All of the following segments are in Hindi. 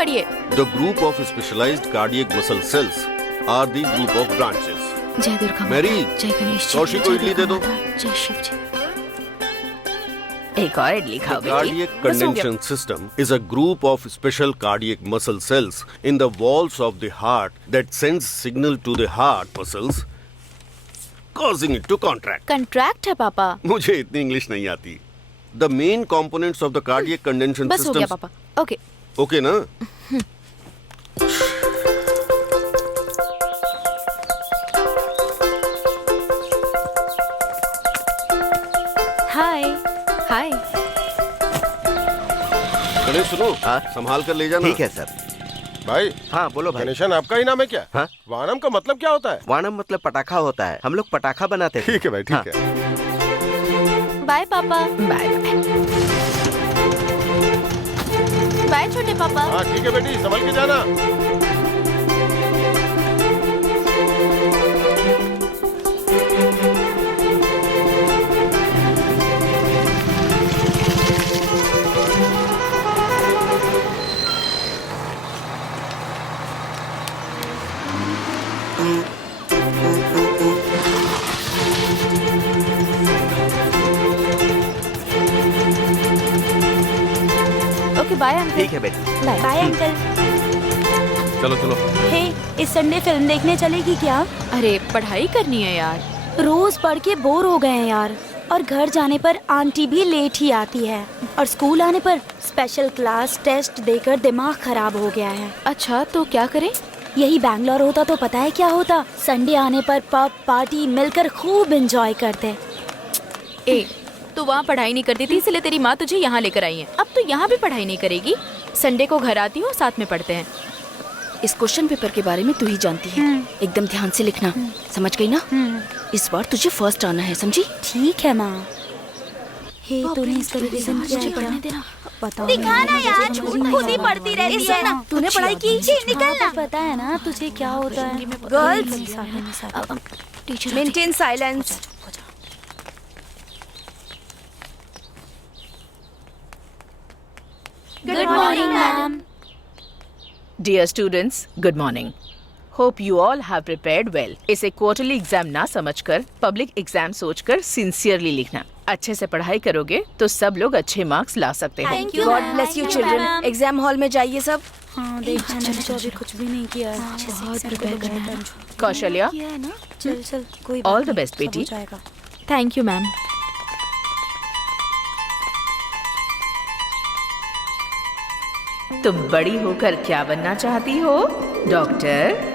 पढ़िए। The group of specialized cardiac muscle cells are the group of branches. जय दुर्गा माता, मैरी, जय गणेश जी, कौशिक को जय इडली दुर्गा दे दो। माता, जय शिव जी। एक और इडली The खाओ बेटी। cardiac बस हो गया। condension system is a group of special cardiac muscle cells in the walls of the heart that sends signal to the heart muscles, causing it to contract. Contract है पापा। मुझे इतनी इंग्लिश नहीं आती। The main components of the cardiac condension बस हो गया systems. पापा। ओके। Okay ना? हाय हाय। गणेश सुनो, हाँ? संभाल कर ले जाना। ठीक है सर। भाई, हाँ बोलो भाई। गणेशन आपका ही नाम है क्या? हाँ? वानम का मतलब क्या होता है? वाणम मतलब पटाखा होता है, हम लोग पटाखा बनाते थे। ठीक है भाई, ठीक हाँ। है। बाय पापा। Bye bye. बाय छोटे पापा। हाँ ठीक है बेटी, संभल के जाना। Okay bye uncle. ठीक है बेटी। Bye uncle. चलो चलो। हे, इस संडे फिल्म देखने चलेगी क्या? अरे पढ़ाई करनी है यार। रोज पढ़ के बोर हो गए हैं यार। और घर जाने पर आंटी भी लेट ही आती है और स्कूल आने पर स्पेशल क्लास टेस्ट देकर दिमाग खराब हो गया है। अच्छा तो क्या करें? यही बैंगलोर होता तो पता है क्या होता? संडे आने पर पब पार्टी मिलकर खूब एंजॉय करते। ए, तू वहाँ पढ़ाई नहीं करती थी इसलिए तेरी माँ तुझे यहाँ लेकर आई है। अब तू यहाँ भी पढ़ाई नहीं करेगी। संडे को घर आती हूँ, साथ में पढ़ते हैं। इस क्वेश्चन पेपर के बारे में तू ही जानती है। एकदम ध्यान से लिखना, समझ गई ना? इस बार तुझे फर्स्ट आना है, समझी? ठीक है माँ। हे, तूने इसका रिवीजन किया है पढ़ने क्या? देना। बताओ दिखाना यार, खुद ही पढ़ती रहती है। तूने पढ़ाई की? निकलना। पता है ना तुझे क्या होता है? Girls, maintain silence. Good morning ma'am. Dear students, good morning. Hope you all have prepared well. इसे क्वार्टरली एग्जाम ना समझकर पब्लिक एग्जाम सोचकर सिंसियरली लिखना। अच्छे से पढ़ाई करोगे तो सब लोग अच्छे मार्क्स ला सकते हैं। Thank you, God ma'am. Bless you Thank you, children. madam. Exam hall में जाइए सब। हाँ देख, मैंने तो अभी कुछ भी नहीं किया है। बहुत प्रिपेयर करना है। कौशल्या, किया है ना? चल चल, कोई All बात the नहीं, best, सब हो बेटी। जाएगा। Thank you ma'am. तुम बड़ी होकर क्या बनना चाहती हो? डॉक्टर,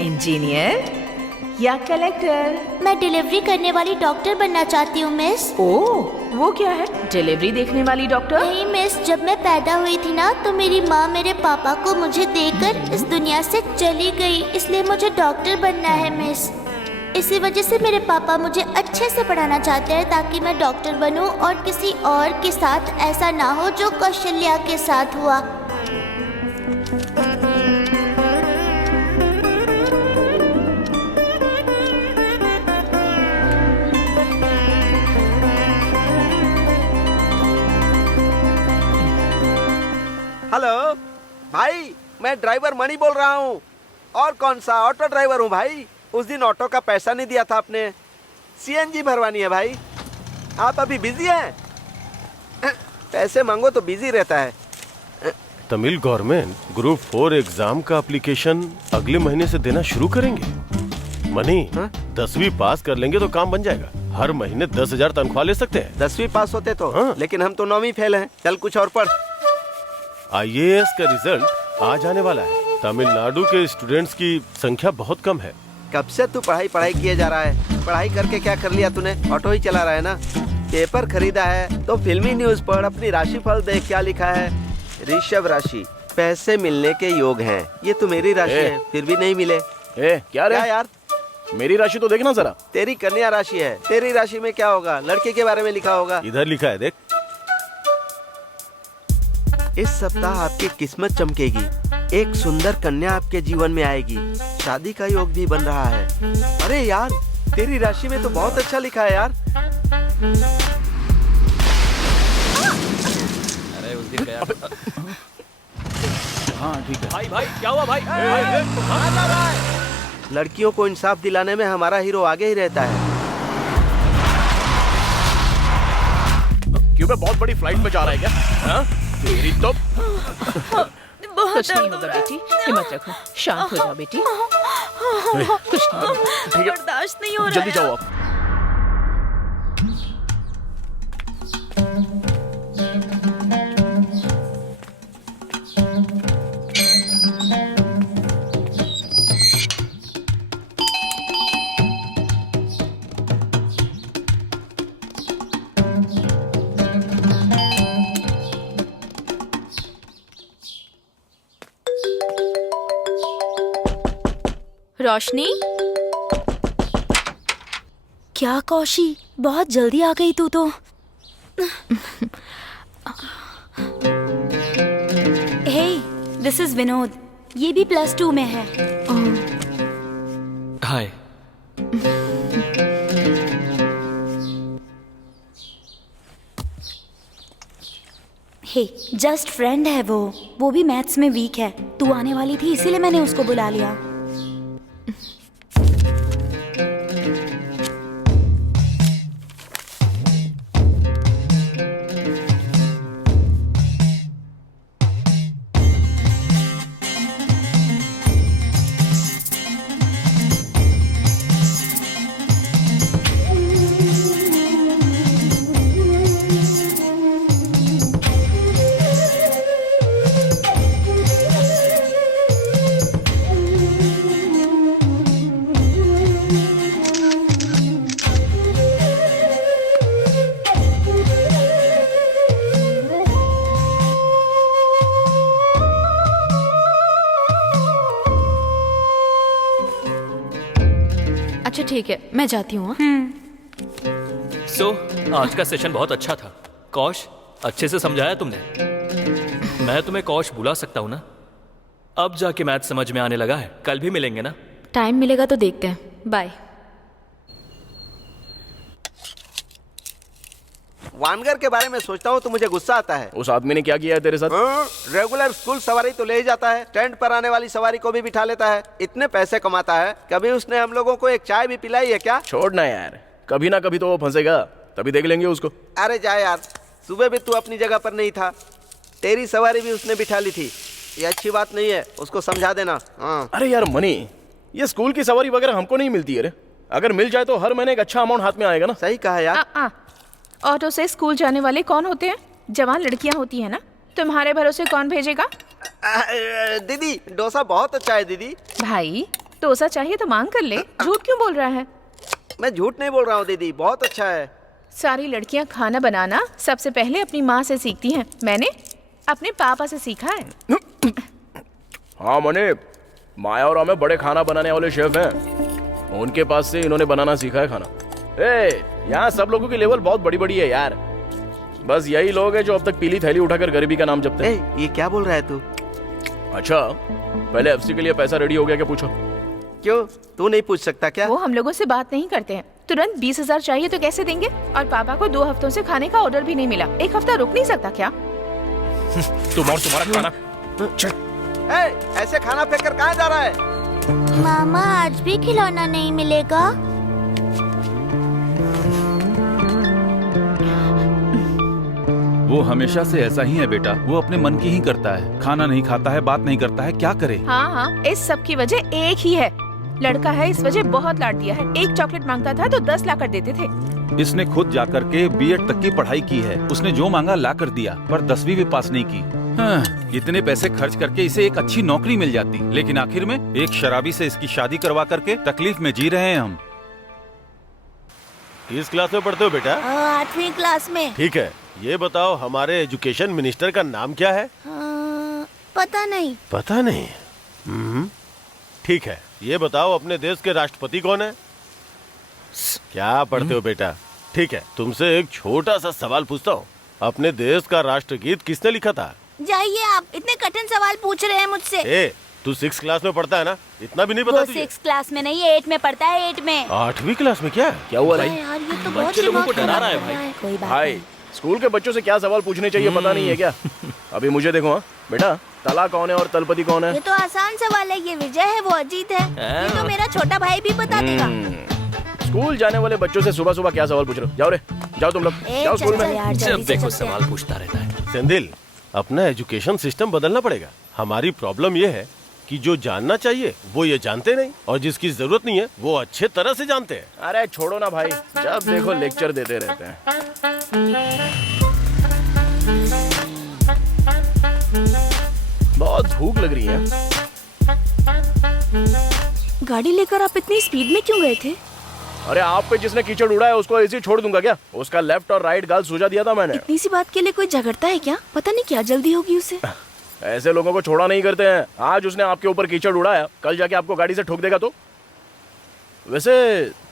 इंजीनियर या कलेक्टर? मैं डिलीवरी करने वाली डॉक्टर बनना चाहती हूँ मिस। ओह, वो क्या है? डिलीवरी देखने वाली डॉक्टर? नहीं मिस, जब मैं पैदा हुई थी ना तो मेरी माँ मेरे पापा को मुझे देकर इस दुनिया से चली गई, इसलिए मुझे डॉक्टर बनना है मिस। इसी वजह से मेरे पापा मुझे अच्छे से पढ़ाना चाहते हैं ताकि मैं डॉक्टर बनूं और किसी और के साथ ऐसा ना हो जो कौशल्या के साथ हुआ। हेलो भाई, मैं ड्राइवर मणि बोल रहा हूँ। और कौन सा? ऑटो ड्राइवर हूँ भाई। उस दिन ऑटो का पैसा नहीं दिया था आपने, सीएनजी भरवानी है भाई। आप अभी बिजी हैं? पैसे मांगो तो बिजी रहता है। तमिल गवर्नमेंट ग्रुप 4 एग्जाम का एप्लीकेशन अगले महीने से देना शुरू करेंगे। मनी, 10वीं पास कर लेंगे तो काम बन जाएगा। हर महीने 10,000 तनख्वाह ले सकते हैं। 10वीं पास होते तो हाँ। लेकिन हम तो 9वीं फेल हैं। चल कुछ और पढ़। IAS का रिजल्ट आ जाने वाला है। तमिलनाडु के स्टूडेंट्स की संख्या बहुत कम है। कब से तू पढ़ाई किए जा रहा है? पढ़ाई करके क्या कर लिया तूने? ऑटो ही चला रहा है ना। पेपर खरीदा है तो फिल्मी न्यूज पढ़। अपनी राशिफल देख, क्या लिखा है? ऋषभ राशि, पैसे मिलने के योग हैं। ये तो मेरी राशि है, फिर भी नहीं मिले। क्या रे? क्या यार? मेरी राशि तो देखना जरा। तेरी कन्या राशि है, तेरी राशि में क्या होगा? लड़के के बारे में लिखा होगा। इधर लिखा है, देख। इस सप्ताह आपकी किस्मत चमकेगी। एक सुंदर कन्या आपके जीवन में आएगी। शादी का योग भी बन रहा है। अरे यार, तेरी राशि में तो बहुत अच्छा लिखा है यार। अरे उस दिन गया हाँ ठीक है। भाई भाई क्या हुआ भाई? लड़कियों को इंसाफ दिलाने में हमारा हीरो आगे ही रहता है। क्यों बे, बहुत बड़ी फ्लाइट में जा रहा है क्या? हाँ? तेरी तो कुछ नहीं होगा बेटी, हिम्मत रखो, शांत हो जाओ बेटी। कुछ नहीं होगा। ठीक है, बर्दाश्त नहीं हो रहा जल्दी है। जाओ आप। रोशनी, क्या कौशी, बहुत जल्दी आ गई तू तो। हे, दिस इज विनोद, ये भी +2 में है। हाय। हे, जस्ट फ्रेंड है वो भी मैथ्स में वीक है। तू आने वाली थी इसीलिए मैंने उसको बुला लिया। अच्छा ठीक है, मैं जाती हूँ। सो आज का सेशन बहुत अच्छा था। कौश, अच्छे से समझाया तुमने। मैं तुम्हें कौश बुला सकता हूँ ना? अब जाके मैथ समझ में आने लगा है। कल भी मिलेंगे ना? टाइम मिलेगा तो देखते हैं। बाय। वानगर के बारे में सोचता हूँ तो मुझे गुस्सा आता है। उस आदमी ने क्या किया है तेरे साथ? रेगुलर स्कूल सवारी तो ले ही जाता है, टेंट पर आने वाली सवारी को भी बिठा लेता है, इतने पैसे कमाता है। कभी उसने हम लोगों को एक चाय भी पिलाई है क्या? छोड़ना यार, कभी ना कभी तो वो फंसेगा, तभी देख लेंगे उसको। अरे जा यार, सुबह भी तू अपनी जगह पर नहीं था, तेरी सवारी भी उसने बिठा ली थी। ये अच्छी बात नहीं है, उसको समझा देना। हाँ। अरे यार मनी, ये स्कूल की सवारी वगैरह हमको नहीं मिलती है रे। अगर मिल जाए तो हर महीने एक अच्छा अमाउंट हाथ में आएगा ना। सही कहा यार। ऑटो से स्कूल जाने वाले कौन होते हैं? जवान लड़कियां होती है ना। तुम्हारे भरोसे कौन भेजेगा? दीदी, डोसा बहुत अच्छा है दीदी। भाई, डोसा चाहिए तो मांग कर ले, झूठ क्यों बोल रहा है? मैं झूठ नहीं बोल रहा हूँ दीदी, बहुत अच्छा है। सारी लड़कियां खाना बनाना सबसे पहले अपनी माँ से सीखती हैं। मैंने अपने पापा से सीखा है। हाँ मनी, माया और हमें बड़े खाना बनाने वाले शेफ हैं, उनके पास से इन्होंने बनाना सीखा है खाना। यहाँ सब लोगों की लेवल बहुत बड़ी बड़ी है यार। बस यही लोग हैं जो अब तक पीली थैली उठाकर गरीबी का नाम जपते हैं। ये क्या बोल रहा है तू? अच्छा, पहले एफसी के लिए पैसा रेडी हो गया क्या पूछो? क्यों, तू नहीं पूछ सकता क्या? वो हम लोगों से बात नहीं करते हैं। तुरंत 20,000 चाहिए तो कैसे देंगे? और पापा को 2 हफ्तों से खाने का ऑर्डर भी नहीं मिला। 1 हफ्ता रुक नहीं सकता क्या? तुम और तुम्हारा खाना। ऐसे खाना फेंक कर कहाँ जा रहा है? मामा, आज भी खिलौना नहीं मिलेगा? वो हमेशा से ऐसा ही है बेटा, वो अपने मन की ही करता है, खाना नहीं खाता है, बात नहीं करता है, क्या करे? हाँ, इस सब की वजह एक ही है। लड़का है, इस वजह बहुत लाड दिया है। 1 चॉकलेट मांगता था तो 10 ला कर देते थे। इसने खुद जाकर के बीएड तक की पढ़ाई की है, उसने जो मांगा ला कर दिया, पर 10वीं भी पास नहीं की। हाँ, इतने पैसे खर्च करके इसे एक अच्छी नौकरी मिल जाती, लेकिन आखिर में एक शराबी से इसकी शादी करवा करके तकलीफ में जी रहे हैं हम। किस क्लास में पढ़ते हो बेटा? 8वीं क्लास में। ठीक है, ये बताओ हमारे एजुकेशन मिनिस्टर का नाम क्या है? पता नहीं। पता नहीं? ठीक है, ये बताओ अपने देश के राष्ट्रपति कौन है? क्या पढ़ते हो बेटा? ठीक है, तुमसे एक छोटा सा सवाल पूछता हूँ, अपने देश का राष्ट्रगीत किसने लिखा था? जाइए, आप इतने कठिन सवाल पूछ रहे हैं मुझसे। तू 6 क्लास में पढ़ता है ना, इतना भी नहीं पता तुझे? 6 क्लास में नहीं, 8 में पढ़ता है। 8 में। 8वीं क्लास में? क्या हुआ भाई? यार, ये तो बहुत बच्चे लोगों को दिमाग डरा खराब रहा है कर रहा कोई बात भाई, नहीं। स्कूल के बच्चों से क्या सवाल पूछने चाहिए पता नहीं है क्या? अभी मुझे देखो। हाँ बेटा, तला कौन है और तलपति कौन है? ये तो आसान सवाल है। ये विजय है, वो अजीत है। ये तो मेरा छोटा भाई भी बता देगा। स्कूल जाने वाले बच्चों से सुबह सुबह क्या सवाल पूछ रहे हो? जाओ रे, जाओ तुम लोग, जाओ स्कूल में। यार जब देखो सवाल पूछता रहता है। सेंदिल, अपना एजुकेशन सिस्टम बदलना पड़ेगा। हमारी प्रॉब्लम ये है कि जो जानना चाहिए वो ये जानते नहीं, और जिसकी जरूरत नहीं है वो अच्छे तरह से जानते हैं। अरे छोड़ो ना भाई, जब देखो लेक्चर देते रहते हैं। बहुत भूख लग रही है। गाड़ी लेकर आप इतनी स्पीड में क्यों गए थे? अरे आप पे जिसने कीचड़ उड़ाया उसको ऐसे ही छोड़ दूंगा क्या? उसका लेफ्ट और राइट गाल सूजा दिया था मैंने। इतनी सी बात के लिए कोई झगड़ता है क्या? पता नहीं क्या जल्दी होगी उसे। ऐसे लोगों को छोड़ा नहीं करते हैं। आज उसने आपके ऊपर कीचड़ उड़ाया, कल जाके आपको गाड़ी से ठोक देगा तो? वैसे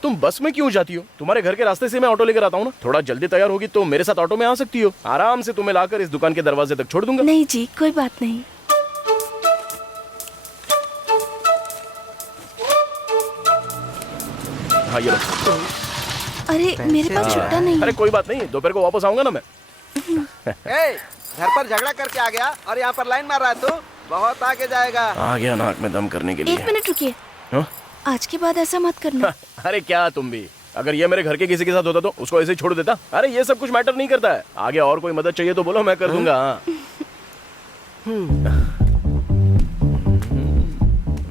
तुम बस में क्यों जाती हो? तुम्हारे घर के रास्ते से मैं ऑटो लेकर आता हूँ ना। थोड़ा जल्दी तैयार होगी तो मेरे साथ ऑटो में आ सकती हो। आराम से तुम्हें लाकर इस दुकान के दरवाजे तक छोड़ दूंगा। नहीं जी, कोई बात नहीं। हाँ ये लो। अरे मेरे पास छुट्टा नहीं। अरे कोई बात नहीं, दोपहर को वापस आऊंगा ना मैं। ए, घर पर झगड़ा करके आ गया और यहाँ पर लाइन मार रहा है तू। बहुत आगे जाएगा। आ गया नाक में दम करने के लिए। 1 मिनट रुकिए। हाँ? आज के बाद ऐसा मत करना। अरे क्या तुम भी, अगर ये मेरे घर के किसी के साथ होता तो उसको ऐसे ही छोड़ देता। अरे ये सब कुछ मैटर नहीं करता है। आगे और कोई मदद चाहिए तो बोलो, मैं कर दूंगा।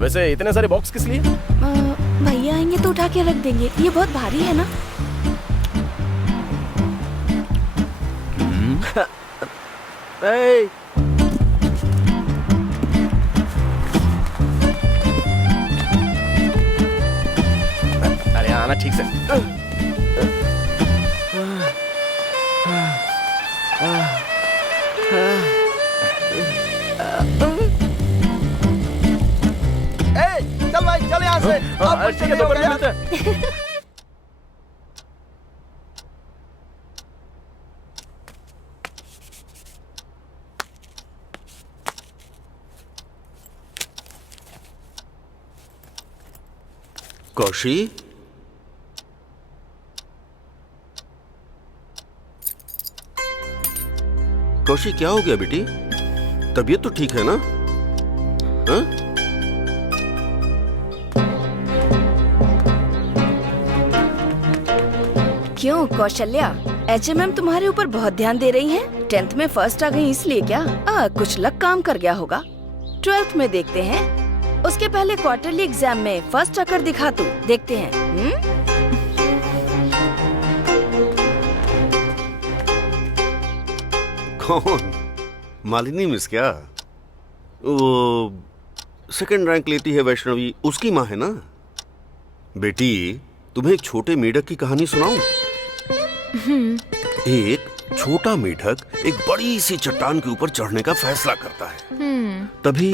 वैसे इतने सारे बॉक्स किस लिए? भैया आएंगे तो उठा के रख देंगे। ये बहुत भारी है ना। ए, अरे आना ठीक से। चल भाई, चल यहाँ से। अब ठीक है, दोपहर में मिलते हैं। कौशी, कौशी क्या हो गया बेटी? तबीयत तो ठीक है ना? हाँ? क्यों कौशल्या, HMM तुम्हारे ऊपर बहुत ध्यान दे रही हैं? 10th में फर्स्ट आ गई इसलिए क्या? कुछ लक काम कर गया होगा। 12th में देखते हैं। उसके पहले क्वार्टरली एग्जाम में फर्स्ट आकर दिखा तू, देखते हैं। कौन? मालिनी मिस क्या? वो सेकंड रैंक लेती है वैष्णवी, उसकी माँ है ना? बेटी, तुम्हें एक छोटे मेढक की कहानी सुनाऊं? एक छोटा मेढक एक बड़ी सी चट्टान के ऊपर चढ़ने का फैसला करता है। तभी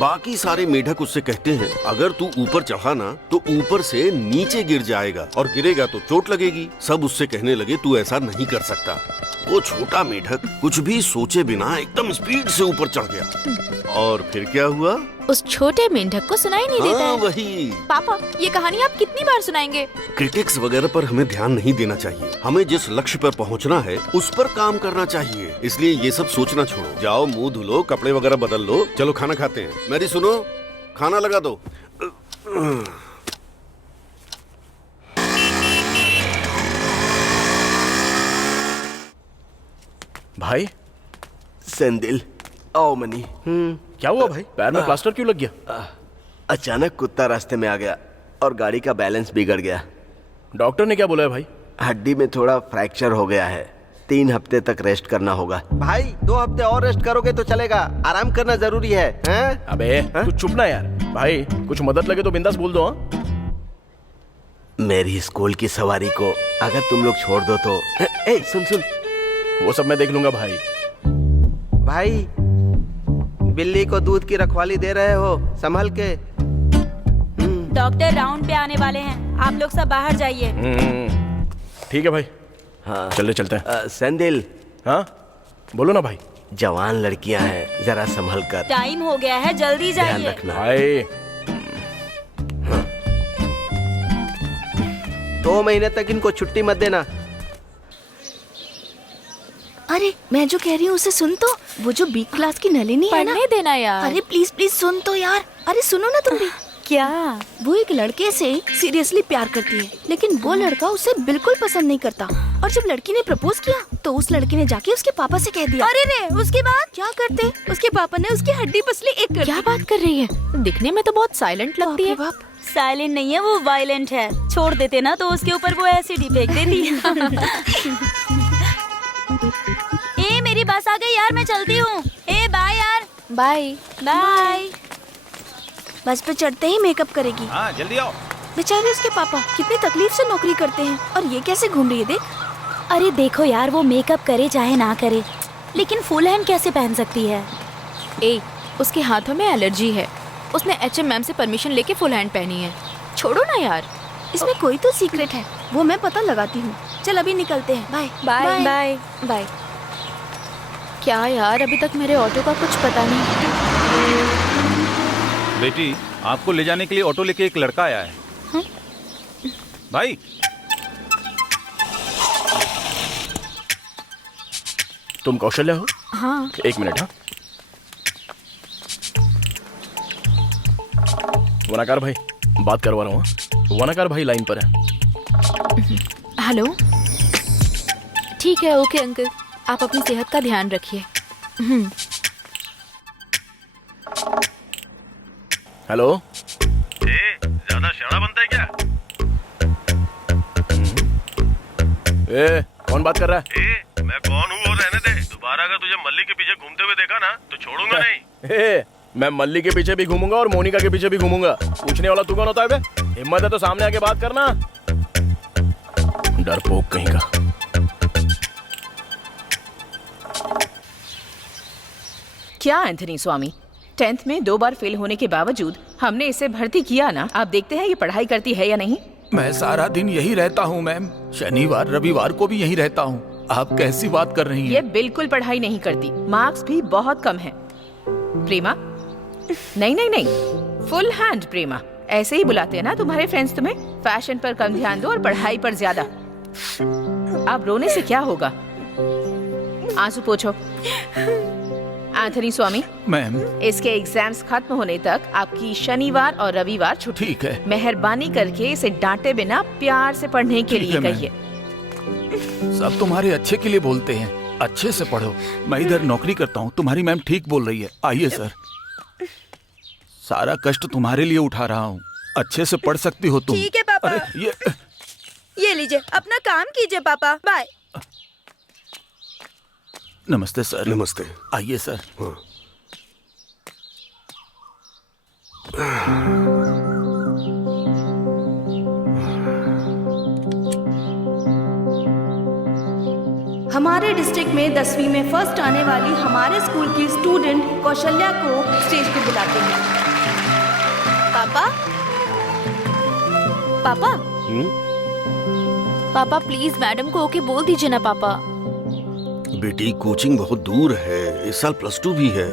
बाकी सारे मेढक उससे कहते हैं, अगर तू ऊपर चढ़ा ना तो ऊपर से नीचे गिर जाएगा और गिरेगा तो चोट लगेगी। सब उससे कहने लगे तू ऐसा नहीं कर सकता। वो छोटा मेढक कुछ भी सोचे बिना एकदम स्पीड से ऊपर चढ़ गया। और फिर क्या हुआ? उस छोटे मेंढक को सुनाई नहीं देता है। वही। पापा, ये कहानी आप कितनी बार सुनाएंगे? क्रिटिक्स वगैरह पर हमें ध्यान नहीं देना चाहिए। हमें जिस लक्ष्य पर पहुंचना है उस पर काम करना चाहिए। इसलिए ये सब सोचना छोड़ो। जाओ मुंह धुलो, कपड़े वगैरह बदल लो, चलो खाना खाते हैं। मेरी सुनो, खाना लगा दो। भाई सेंदिल, आओ मनी। क्या हुआ भाई? पैर में प्लास्टर क्यों लग गया? अचानक कुत्ता रास्ते में आ गया और गाड़ी का बैलेंस बिगड़ गया। डॉक्टर ने क्या बोला है भाई? हड्डी में थोड़ा फ्रैक्चर हो गया है। 3 हफ्ते तक रेस्ट करना होगा। भाई 2 हफ्ते और रेस्ट करोगे तो चलेगा। आराम करना जरूरी है, हैं? अबे तू चुप ना यार। भाई कुछ मदद लगे तो बिंदास बोल दो। हाँ, मेरी स्कूल की सवारी को अगर तुम लोग छोड़ दो तो। ए, सुन सुन, वो सब मैं देख लूंगा भाई। भाई बिल्ली को दूध की रखवाली दे रहे हो, संभल के। डॉक्टर राउंड पे आने वाले हैं, आप लोग सब बाहर जाइए। ठीक है भाई। हाँ चलते हैं। सेंदिल। हाँ बोलो ना भाई। जवान लड़कियां हैं, जरा संभल कर। टाइम हो गया है, जल्दी ध्यान जाइए। रखना भाई। 2 महीने तक इनको छुट्टी मत देना। अरे मैं जो कह रही हूँ उसे सुन तो। वो जो बी क्लास की नलिनी है ना, पढ़ने देना यार। अरे प्लीज प्लीज सुन तो यार। अरे सुनो ना तुम भी। क्या? वो एक लड़के से सीरियसली प्यार करती है, लेकिन वो लड़का उसे बिल्कुल पसंद नहीं करता। और जब लड़की ने प्रपोज किया तो उस लड़के ने जाके उसके पापा से कह दिया। अरे रे, उसके बाद क्या करते? उसके पापा ने उसकी हड्डी पसली एक कर क्या बात कर रही है? दिखने में तो बहुत साइलेंट लगती है। बाप। साइलेंट नहीं है, वो वायलेंट है। छोड़ देते ना तो उसके ऊपर वो एसिड ही फेंक देती। ए मेरी बस आ गई यार, मैं चलती हूँ। ए बाय यार। Bye bye. बस पे चढ़ते ही मेकअप करेगी। हाँ जल्दी आओ। बेचारे उसके पापा कितनी तकलीफ से नौकरी करते हैं और ये कैसे घूम रही है देख। अरे देखो यार, वो मेकअप करे चाहे ना करे, लेकिन फुल हैंड कैसे पहन सकती है? ए, उसके हाथों में एलर्जी है। उसने HM मैम से परमिशन लेके फुल हैंड पहनी है। छोड़ो ना यार। इसमें कोई तो सीक्रेट है, वो मैं पता लगाती हूँ। चल अभी निकलते हैं। Bye bye bye bye. क्या यार, अभी तक मेरे ऑटो का कुछ पता नहीं। बेटी, आपको ले जाने के लिए ऑटो लेके एक लड़का आया है। भाई तुम कौशल्या हो? हाँ। एक मिनट। हाँ वनाकार भाई बात करवा रहा हूँ। वनाकार भाई लाइन पर है। हेलो। ठीक है, ओके अंकल, आप अपनी सेहत का ध्यान रखिए। हेलो। ज्यादा शाना बनता है क्या? ए, कौन बात कर रहा है? मैं कौन हूँ वो रहने दे। दोबारा अगर तुझे मल्ली के पीछे घूमते हुए देखा ना तो छोड़ूंगा नहीं। मैं मल्ली के पीछे भी घूमूंगा और मोनिका के पीछे भी घूमूंगा। पूछने वाला तू कौन होता है बे? हिम्मत है तो सामने आके बात करना। डरपोक कहीं का। क्या एंथनी स्वामी, 10th में 2 बार फेल होने के बावजूद हमने इसे भर्ती किया ना। आप देखते हैं ये पढ़ाई करती है या नहीं। मैं सारा दिन यही रहता हूँ मैम, शनिवार रविवार को भी यही रहता हूँ। आप कैसी बात कर रही हैं? ये बिल्कुल पढ़ाई नहीं करती, मार्क्स भी बहुत कम हैं। प्रेमा? नहीं नहीं नहीं, फुल हैंड प्रेमा। ऐसे ही बुलाते हैं ना तुम्हारे फ्रेंड्स तुम्हें। फैशन पर कम ध्यान दो और पढ़ाई पर ज्यादा। अब रोने से क्या होगा? आंसू पोंछो। एंथनी स्वामी मैम, इसके एग्जाम्स खत्म होने तक आपकी शनिवार और रविवार छुट्टी। ठीक है। मेहरबानी करके इसे डांटे बिना प्यार से पढ़ने के लिए कहिए। सब तुम्हारे अच्छे के लिए बोलते हैं, अच्छे से पढ़ो। मैं इधर नौकरी करता हूँ, तुम्हारी मैम ठीक बोल रही है। आइए सर, सारा कष्ट तुम्हारे लिए उठा रहा हूँ, अच्छे से पढ़ सकती हो तुम। ठीक है पापा। अरे ये लीजिए, अपना काम कीजिए पापा। बाय। नमस्ते सर। नमस्ते। आइए सर। हाँ। हमारे डिस्ट्रिक्ट में 10वीं में फर्स्ट आने वाली हमारे स्कूल की स्टूडेंट कौशल्या को स्टेज पे बुलाते हैं। पापा पापा पापा प्लीज मैडम को ओके बोल दीजिए ना पापा। बेटी, कोचिंग बहुत दूर है, इस साल +2 भी है।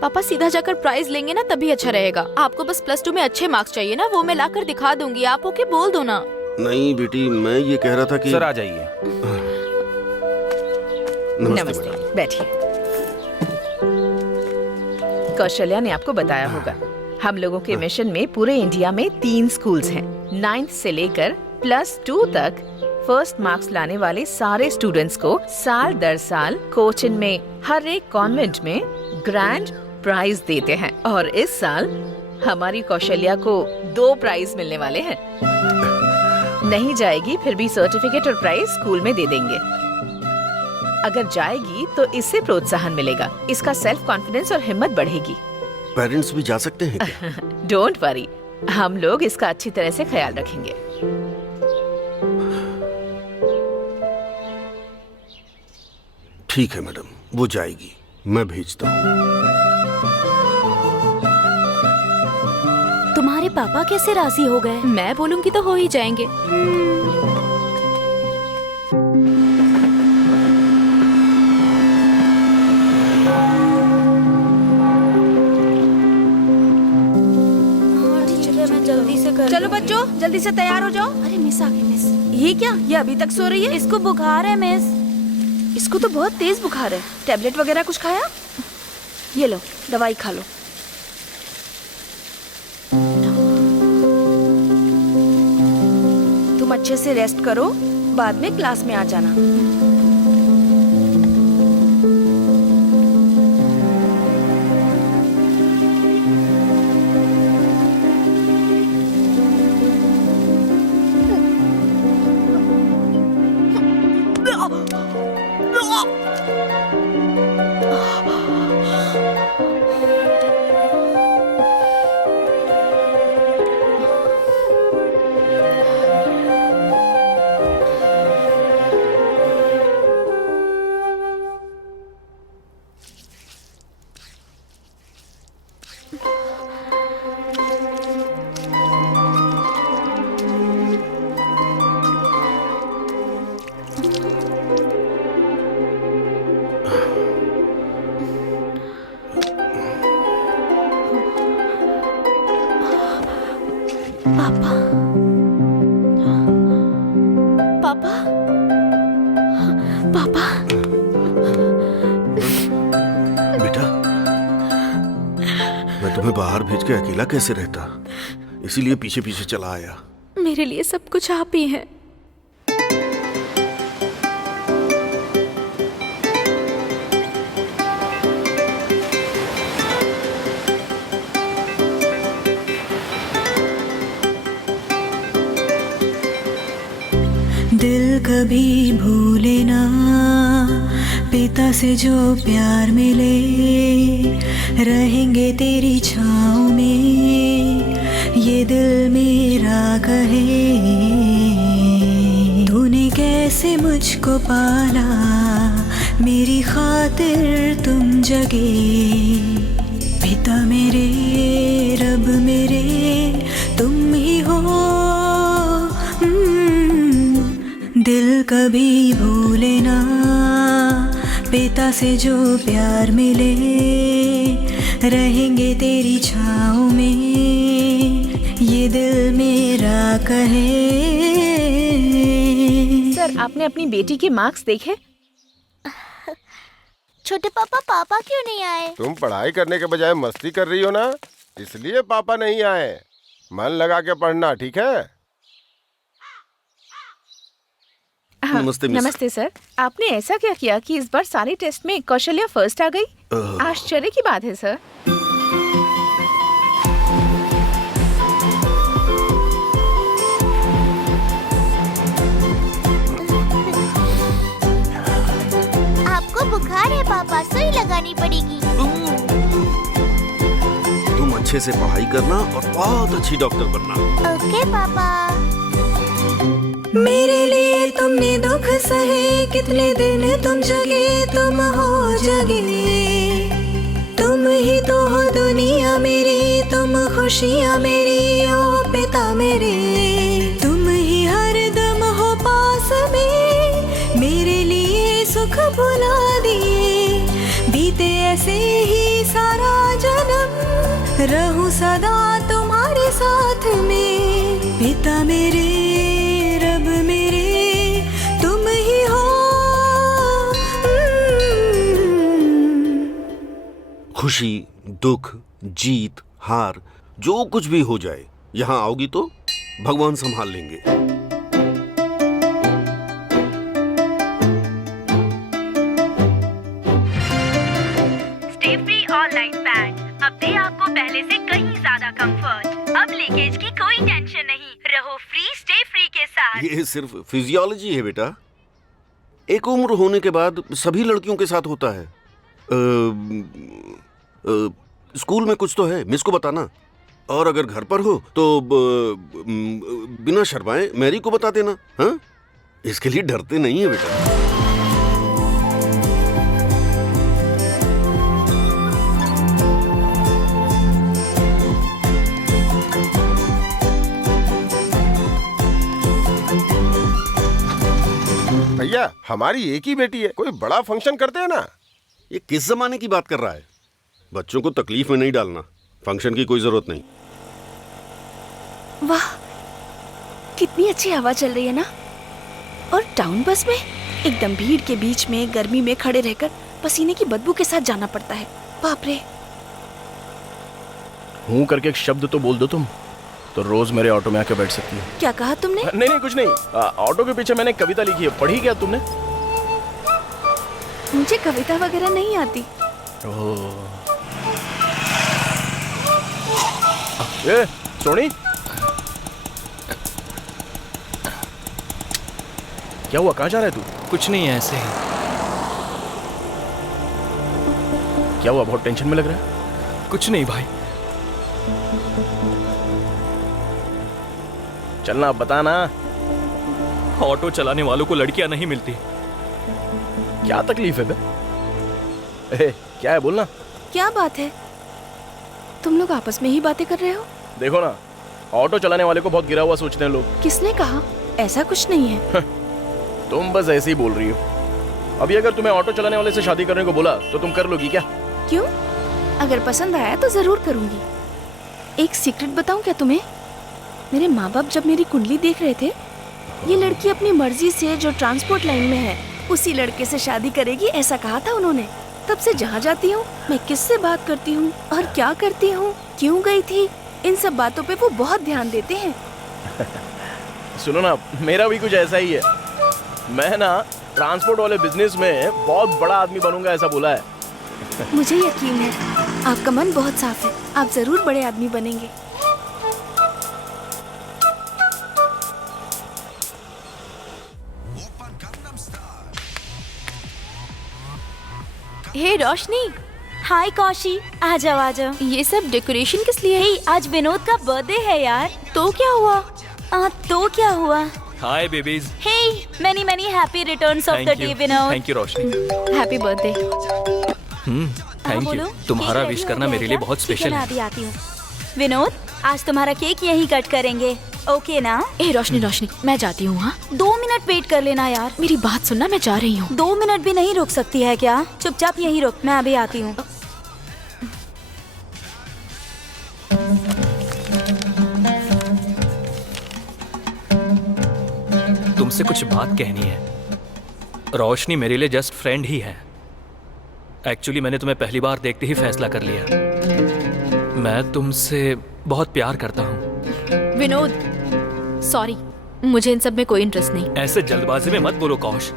पापा सीधा जाकर प्राइज लेंगे ना तभी अच्छा रहेगा। आपको बस +2 में अच्छे मार्क्स चाहिए ना, वो मैं लाकर दिखा दूंगी। आप ओके बोल दो ना। नहीं बेटी, मैं ये कह रहा था कि सर आ जाइए। नमस्ते, बैठिए। कौशल्या ने आपको बताया होगा, हम लोगों के मिशन में पूरे इंडिया में 3 स्कूल्स हैं। 9th से लेकर +2 तक फर्स्ट मार्क्स लाने वाले सारे स्टूडेंट्स को साल दर साल कोचिन में हर एक कॉन्वेंट में ग्रैंड प्राइज देते हैं। और इस साल हमारी कौशल्या को 2 प्राइज मिलने वाले हैं। नहीं जाएगी फिर भी सर्टिफिकेट और प्राइज स्कूल में दे देंगे। अगर जाएगी तो इससे प्रोत्साहन मिलेगा, इसका सेल्फ कॉन्फिडेंस और हिम्मत बढ़ेगी। पेरेंट्स भी जा सकते हैं क्या? डोंट वरी, हम लोग इसका अच्छी तरह से ख्याल रखेंगे। ठीक है मैडम, वो जाएगी, मैं भेजता हूँ। तुम्हारे पापा कैसे राजी हो गए? मैं बोलूंगी तो हो ही जाएंगे। चलो बच्चों, जल्दी से तैयार हो जाओ। अरे मिस आ गई मिस। ये क्या, ये अभी तक सो रही है? इसको बुखार है मिस। इसको तो बहुत तेज बुखार है। टैबलेट वगैरह कुछ खाया? ये लो, दवाई खा लो। तुम अच्छे से रेस्ट करो, बाद में क्लास में आ जाना। पापा, पापा, पापा। बेटा, मैं तुम्हें बाहर भेज के अकेला कैसे रहता, इसीलिए पीछे पीछे चला आया। मेरे लिए सब कुछ आप ही हैं। दिल कभी भूले ना पिता से जो प्यार मिले, रहेंगे तेरी छाँव में ये दिल मेरा कहे। तूने कैसे मुझको पाला, मेरी खातिर तुम जगे। पिता मेरे, रब मेरे, तुम ही हो। दिल कभी भूले ना पिता से जो प्यार मिले, रहेंगे तेरी छाँव में ये दिल मेरा कहे। सर, आपने अपनी बेटी के मार्क्स देखे? छोटे पापा, पापा क्यों नहीं आए? तुम पढ़ाई करने के बजाय मस्ती कर रही हो ना, इसलिए पापा नहीं आए। मन लगा के पढ़ना, ठीक है? हाँ, नमस्ते मिस। नमस्ते सर। आपने ऐसा क्या किया कि इस बार सारे टेस्ट में कौशल्या फर्स्ट आ गई? आश्चर्य की बात है सर। आपको बुखार है पापा, सुई लगानी पड़ेगी। तुम अच्छे से पढ़ाई करना और बहुत अच्छी डॉक्टर बनना। ओके पापा। मेरे लिए तुमने दुख सहे, कितने दिन तुम जगे, तुम हो जगे। तुम ही तो हो दुनिया मेरी, तुम खुशियाँ मेरी, ओ पिता मेरे। तुम ही हर दम हो पास में, मेरे लिए सुख भुला दिए। बीते ऐसे ही सारा जन्म, रहूं सदा तुम्हारे साथ में। पिता मेरे, रब मेरे, तुम ही हो। खुशी, दुख, जीत, हार, जो कुछ भी हो जाए, यहाँ आओगी तो भगवान संभाल लेंगे। स्टे फ्री ऑनलाइन पैड, अब दे आपको पहले से कहीं ज्यादा कंफर्ट। अब लीकेज की कोई टेंशन नहीं, रहो फ्री, स्टे फ्री के साथ। ये सिर्फ फिजियोलॉजी है बेटा, एक उम्र होने के बाद सभी लड़कियों के साथ होता है। स्कूल में कुछ तो है, मिस को बताना। और अगर घर पर हो तो बिना शर्माए मैरी को बता देना। हाँ, इसके लिए डरते नहीं है बेटा। भैया, हमारी एक ही बेटी है, कोई बड़ा फंक्शन करते हैं ना। ये किस जमाने की बात कर रहा है? बच्चों को तकलीफ में नहीं डालना, फंक्शन की कोई जरूरत नहीं। वाह, कितनी अच्छी हवा चल रही है ना। और टाउन बस में एकदम भीड़ के बीच में गर्मी में खड़े रहकर पसीने की बदबू के साथ जाना पड़ता है। बाप रे। हूँ करके एक शब्द तो बोल दो तुम, तो रोज मेरे ऑटो में आके बैठ सकती हो। क्या कहा तुमने? नहीं नहीं कुछ नहीं। ऑटो के पीछे मैंने एक कविता लिखी है, पढ़ी क्या तुमने? मुझे कविता वगैरह नहीं आती। ए सोनी, क्या हुआ? कहाँ जा रहा है तू? कुछ नहीं है, ऐसे ही। क्या हुआ? बहुत टेंशन में लग रहा है। कुछ नहीं भाई। चलना, अब बता ना। ऑटो चलाने वालों को लड़कियां नहीं मिलती। क्या तकलीफ है बे? क्या है, बोलना। क्या बात है? तुम लोग आपस में ही बातें कर रहे हो? देखो ना, ऑटो चलाने वाले को बहुत गिरा हुआ सोचते हैं लोग। किसने कहा? ऐसा कुछ नहीं है। तुम बस ऐसे ही बोल रही हो। अभी अगर तुम्हें ऑटो चलाने वाले से शादी करने को बोला तो तुम कर लोगी क्या? क्यों? अगर पसंद आया तो जरूर करूंगी। एक सीक्रेट बताऊं क्या तुम्हें? मेरे माँ बाप जब मेरी कुंडली देख रहे थे, ये लड़की अपनी मर्जी से जो ट्रांसपोर्ट लाइन में है उसी लड़के से शादी करेगी, ऐसा कहा था उन्होंने। तब से जहाँ जाती हूँ, मैं किससे बात करती हूँ और क्या करती हूँ, क्यों गई थी, इन सब बातों पे वो बहुत ध्यान देते हैं। सुनो ना, मेरा भी कुछ ऐसा ही है। मैं ना ट्रांसपोर्ट वाले बिजनेस में बहुत बड़ा आदमी बनूंगा, ऐसा बोला है। मुझे यकीन है आपका मन बहुत साफ है, आप जरूर बड़े आदमी बनेंगे। हे रोशनी। हाय कौशी, आ जाओ आ जाओ। ये सब डेकोरेशन किस लिए है? हे, आज विनोद का बर्थडे है यार। तो क्या हुआ? तो क्या हुआ? Hi babies. Hey, many many happy returns of the day Vinod. Thank you Roshni. Happy birthday. Thank you. तुम्हारा विश करना मेरे लिए बहुत स्पेशल है। आती हूँ। विनोद, आज तुम्हारा केक यहीं कट करेंगे, ओके ना? ए रोशनी, मैं जाती हूँ। हाँ, 2 मिनट वेट कर लेना यार। मेरी बात सुनना, मैं जा रही हूँ। 2 मिनट भी नहीं रुक सकती है क्या? चुपचाप यहीं रुक, मैं अभी आती हूँ। तुमसे कुछ बात कहनी है। रोशनी मेरे लिए जस्ट फ्रेंड ही है। एक्चुअली मैंने तुम्हें पहली बार देखते ही फैसला कर लिया, मैं तुमसे बहुत प्यार करता हूँ। विनोद, सॉरी, मुझे इन सब में कोई इंटरेस्ट नहीं। ऐसे जल्दबाजी में मत बोलो कौश।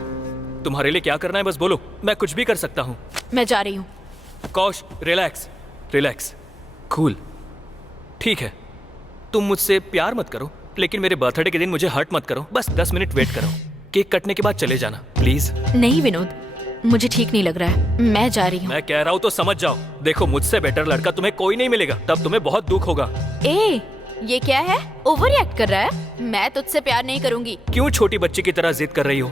तुम्हारे लिए क्या करना है बस बोलो, मैं कुछ भी कर सकता हूँ। मैं जा रही हूँ। कौश, रिलैक्स रिलैक्स, कूल। ठीक है, तुम मुझसे प्यार मत करो, लेकिन मेरे बर्थडे के दिन मुझे हर्ट मत करो। बस 10 मिनट वेट करो, केक कटने के बाद चले जाना प्लीज। नहीं विनोद, मुझे ठीक नहीं लग रहा है, मैं जा रही हूँ। मैं कह रहा हूँ तो समझ जाओ। देखो, मुझसे बेटर लड़का तुम्हें कोई नहीं मिलेगा, तब तुम्हें बहुत दुख होगा। ए, ये क्या है? ओवर रिएक्ट कर रहा है? मैं तुझसे प्यार नहीं करूंगी। क्यों छोटी बच्ची की तरह जिद कर रही हो?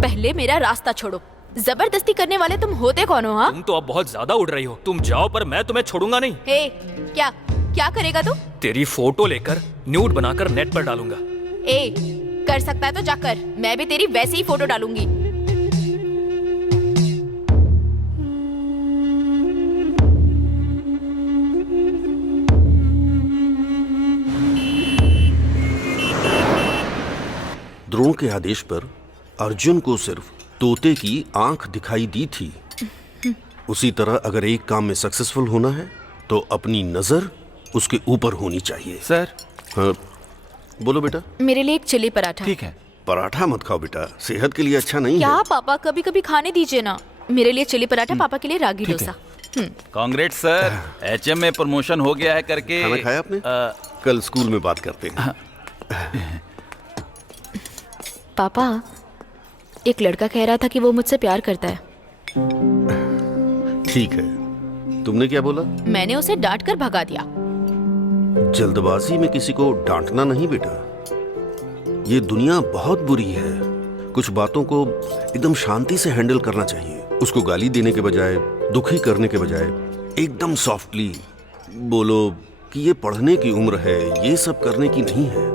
पहले मेरा रास्ता छोड़ो। जबरदस्ती करने वाले तुम होते कौन हो? हाँ, तुम तो अब बहुत ज्यादा उड़ रही हो। तुम जाओ, पर मैं तुम्हें छोड़ूंगा नहीं। हे, क्या करेगा तू? तेरी फोटो लेकर न्यूड बनाकर नेट पर डालूंगा। ए, कर सकता है तो जाकर, मैं भी तेरी वैसे ही फोटो डालूंगी। द्रोण के आदेश पर अर्जुन को सिर्फ तोते की आंख दिखाई दी थी। उसी तरह अगर एक काम में सक्सेसफुल होना है तो अपनी नजर उसके ऊपर होनी चाहिए। सर। हाँ, बोलो बेटा। मेरे लिए एक चिली पराठा। ठीक है। पराठा मत खाओ बेटा, सेहत के लिए अच्छा नहीं क्या है। पापा, कभी कभी खाने दीजिए ना। मेरे लिए चिली पराठा, पापा के लिए ragi dosa. Congrats sir, HM में प्रमोशन हो गया है करके। खाना खाया आपने? कल स्कूल में बात करते हैं। पापा, एक लड़का कह रहा था कि वो मुझसे प्यार करता है। ठीक है, तुमने क्या बोला? मैंने उसे डांट कर भगा दिया। जल्दबाजी में किसी को डांटना नहीं बेटा, ये दुनिया बहुत बुरी है। कुछ बातों को एकदम शांति से हैंडल करना चाहिए। उसको गाली देने के बजाय, दुखी करने के बजाय एकदम सॉफ्टली बोलो कि ये पढ़ने की उम्र है, ये सब करने की नहीं है।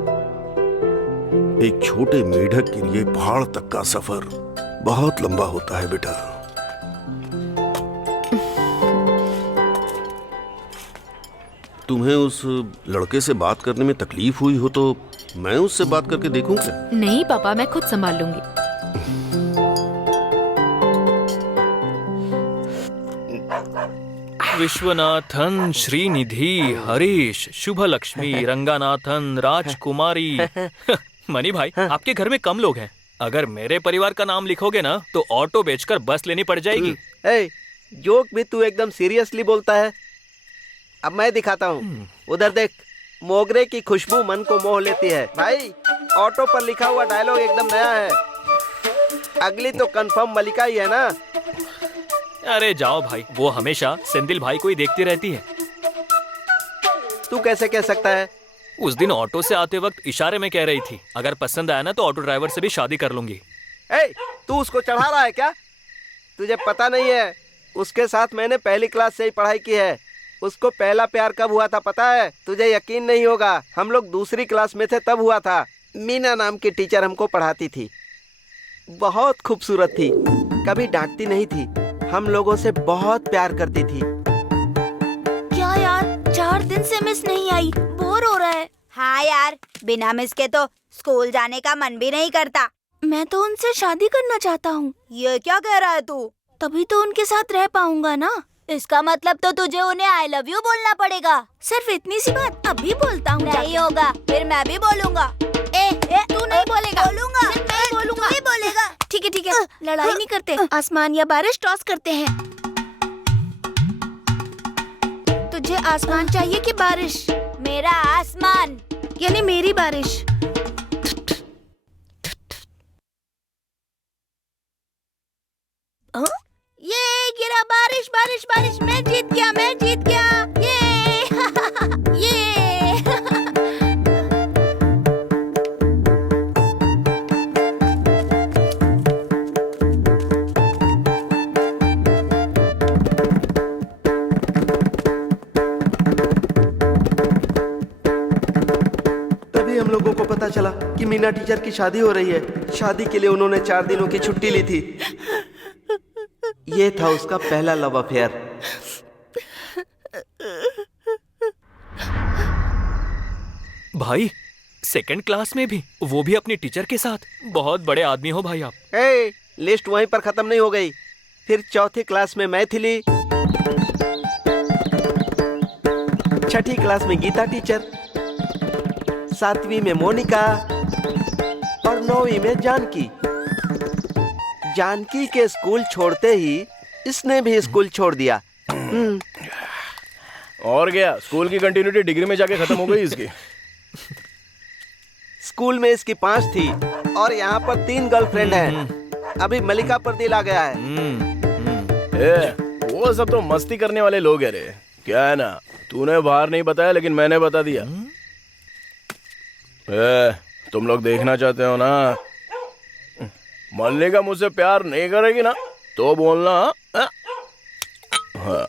एक छोटे मेढक के लिए पहाड़ तक का सफर बहुत लंबा होता है बेटा। तुम्हें उस लड़के से बात करने में तकलीफ हुई हो तो मैं उससे बात करके देखूं क्या? नहीं पापा, मैं खुद संभाल लूंगी। विश्वनाथन, श्रीनिधि, हरीश, शुभ लक्ष्मी, रंगानाथन, राजकुमारी। मनी भाई, आपके घर में कम लोग हैं। अगर मेरे परिवार का नाम लिखोगे ना तो ऑटो बेचकर बस लेनी पड़ जाएगी। जोक भी तू एकदम सीरियसली बोलता है। अब मैं दिखाता हूँ, उधर देख। मोगरे की खुशबू मन को मोह लेती है। भाई, ऑटो पर लिखा हुआ डायलॉग एकदम नया है। अगली तो कंफर्म मलिका ही है ना। अरे जाओ भाई, वो हमेशा सेंदिल भाई को ही देखती रहती है। तू कैसे कह सकता है? उस दिन ऑटो से आते वक्त इशारे में कह रही थी, अगर पसंद आया ना तो ऑटो ड्राइवर से भी शादी कर लूंगी। तू उसको चढ़ा रहा है क्या? तुझे पता नहीं है, उसके साथ मैंने पहली क्लास से ही पढ़ाई की है। उसको पहला प्यार कब हुआ था पता है? तुझे यकीन नहीं होगा, हम लोग दूसरी क्लास में थे तब हुआ था। मीना नाम की टीचर हमको पढ़ाती थी, बहुत खूबसूरत थी, कभी डांटती नहीं थी, हम लोगों से बहुत प्यार करती थी। क्या यार, 4 दिन से मिस नहीं आई, बोर हो रहा है। हाँ यार, बिना मिस के तो स्कूल जाने का मन भी नहीं करता। मैं तो उनसे शादी करना चाहता हूँ। ये क्या कह रहा है तू? तभी तो उनके साथ रह पाऊंगा ना। इसका मतलब तो तुझे उन्हें आई लव यू बोलना पड़ेगा। सिर्फ इतनी सी बात अभी बोलता हूँ। नहीं होगा, फिर मैं भी बोलूँगा। तू नहीं बोलेगा। बोलूँगा, मैं बोलूँगा। तू ही बोलेगा। ठीक है ठीक है, लड़ाई नहीं करते, आसमान या बारिश टॉस करते हैं। तुझे आसमान चाहिए कि बारिश? मेरा आसमान यानी मेरी बारिश। ये गिरा बारिश बारिश बारिश, मैं जीत गया, मैं जीत गया। ये तभी हम लोगों को पता चला कि मीना टीचर की शादी हो रही है। शादी के लिए उन्होंने 4 दिनों की छुट्टी ली थी। ये था उसका पहला लव अफेयर। भाई, सेकंड क्लास में भी, वो भी अपनी टीचर के साथ। बहुत बड़े आदमी हो भाई आप। लिस्ट वहीं पर खत्म नहीं हो गई। फिर चौथी क्लास में मैथिली, छठी क्लास में गीता टीचर, 7वीं में मोनिका और 9वीं में जानकी। जानकी के स्कूल छोड़ते ही इसने भी स्कूल छोड़ दिया। और क्या, स्कूल की कंटिन्यूटी डिग्री में जाके खत्म हो गई इसकी। स्कूल में इसकी 5 थी और यहाँ पर 3 गर्लफ्रेंड हैं। अभी मलिका पर दिल आ गया है। वो सब तो मस्ती करने वाले लोग है रे। क्या है ना, तूने बाहर नहीं बताया लेकिन मैंने बता दिया। तुम लोग देखना चाहते हो ना, मल्लिका मुझसे प्यार नहीं करेगी ना तो बोलना। हाँ।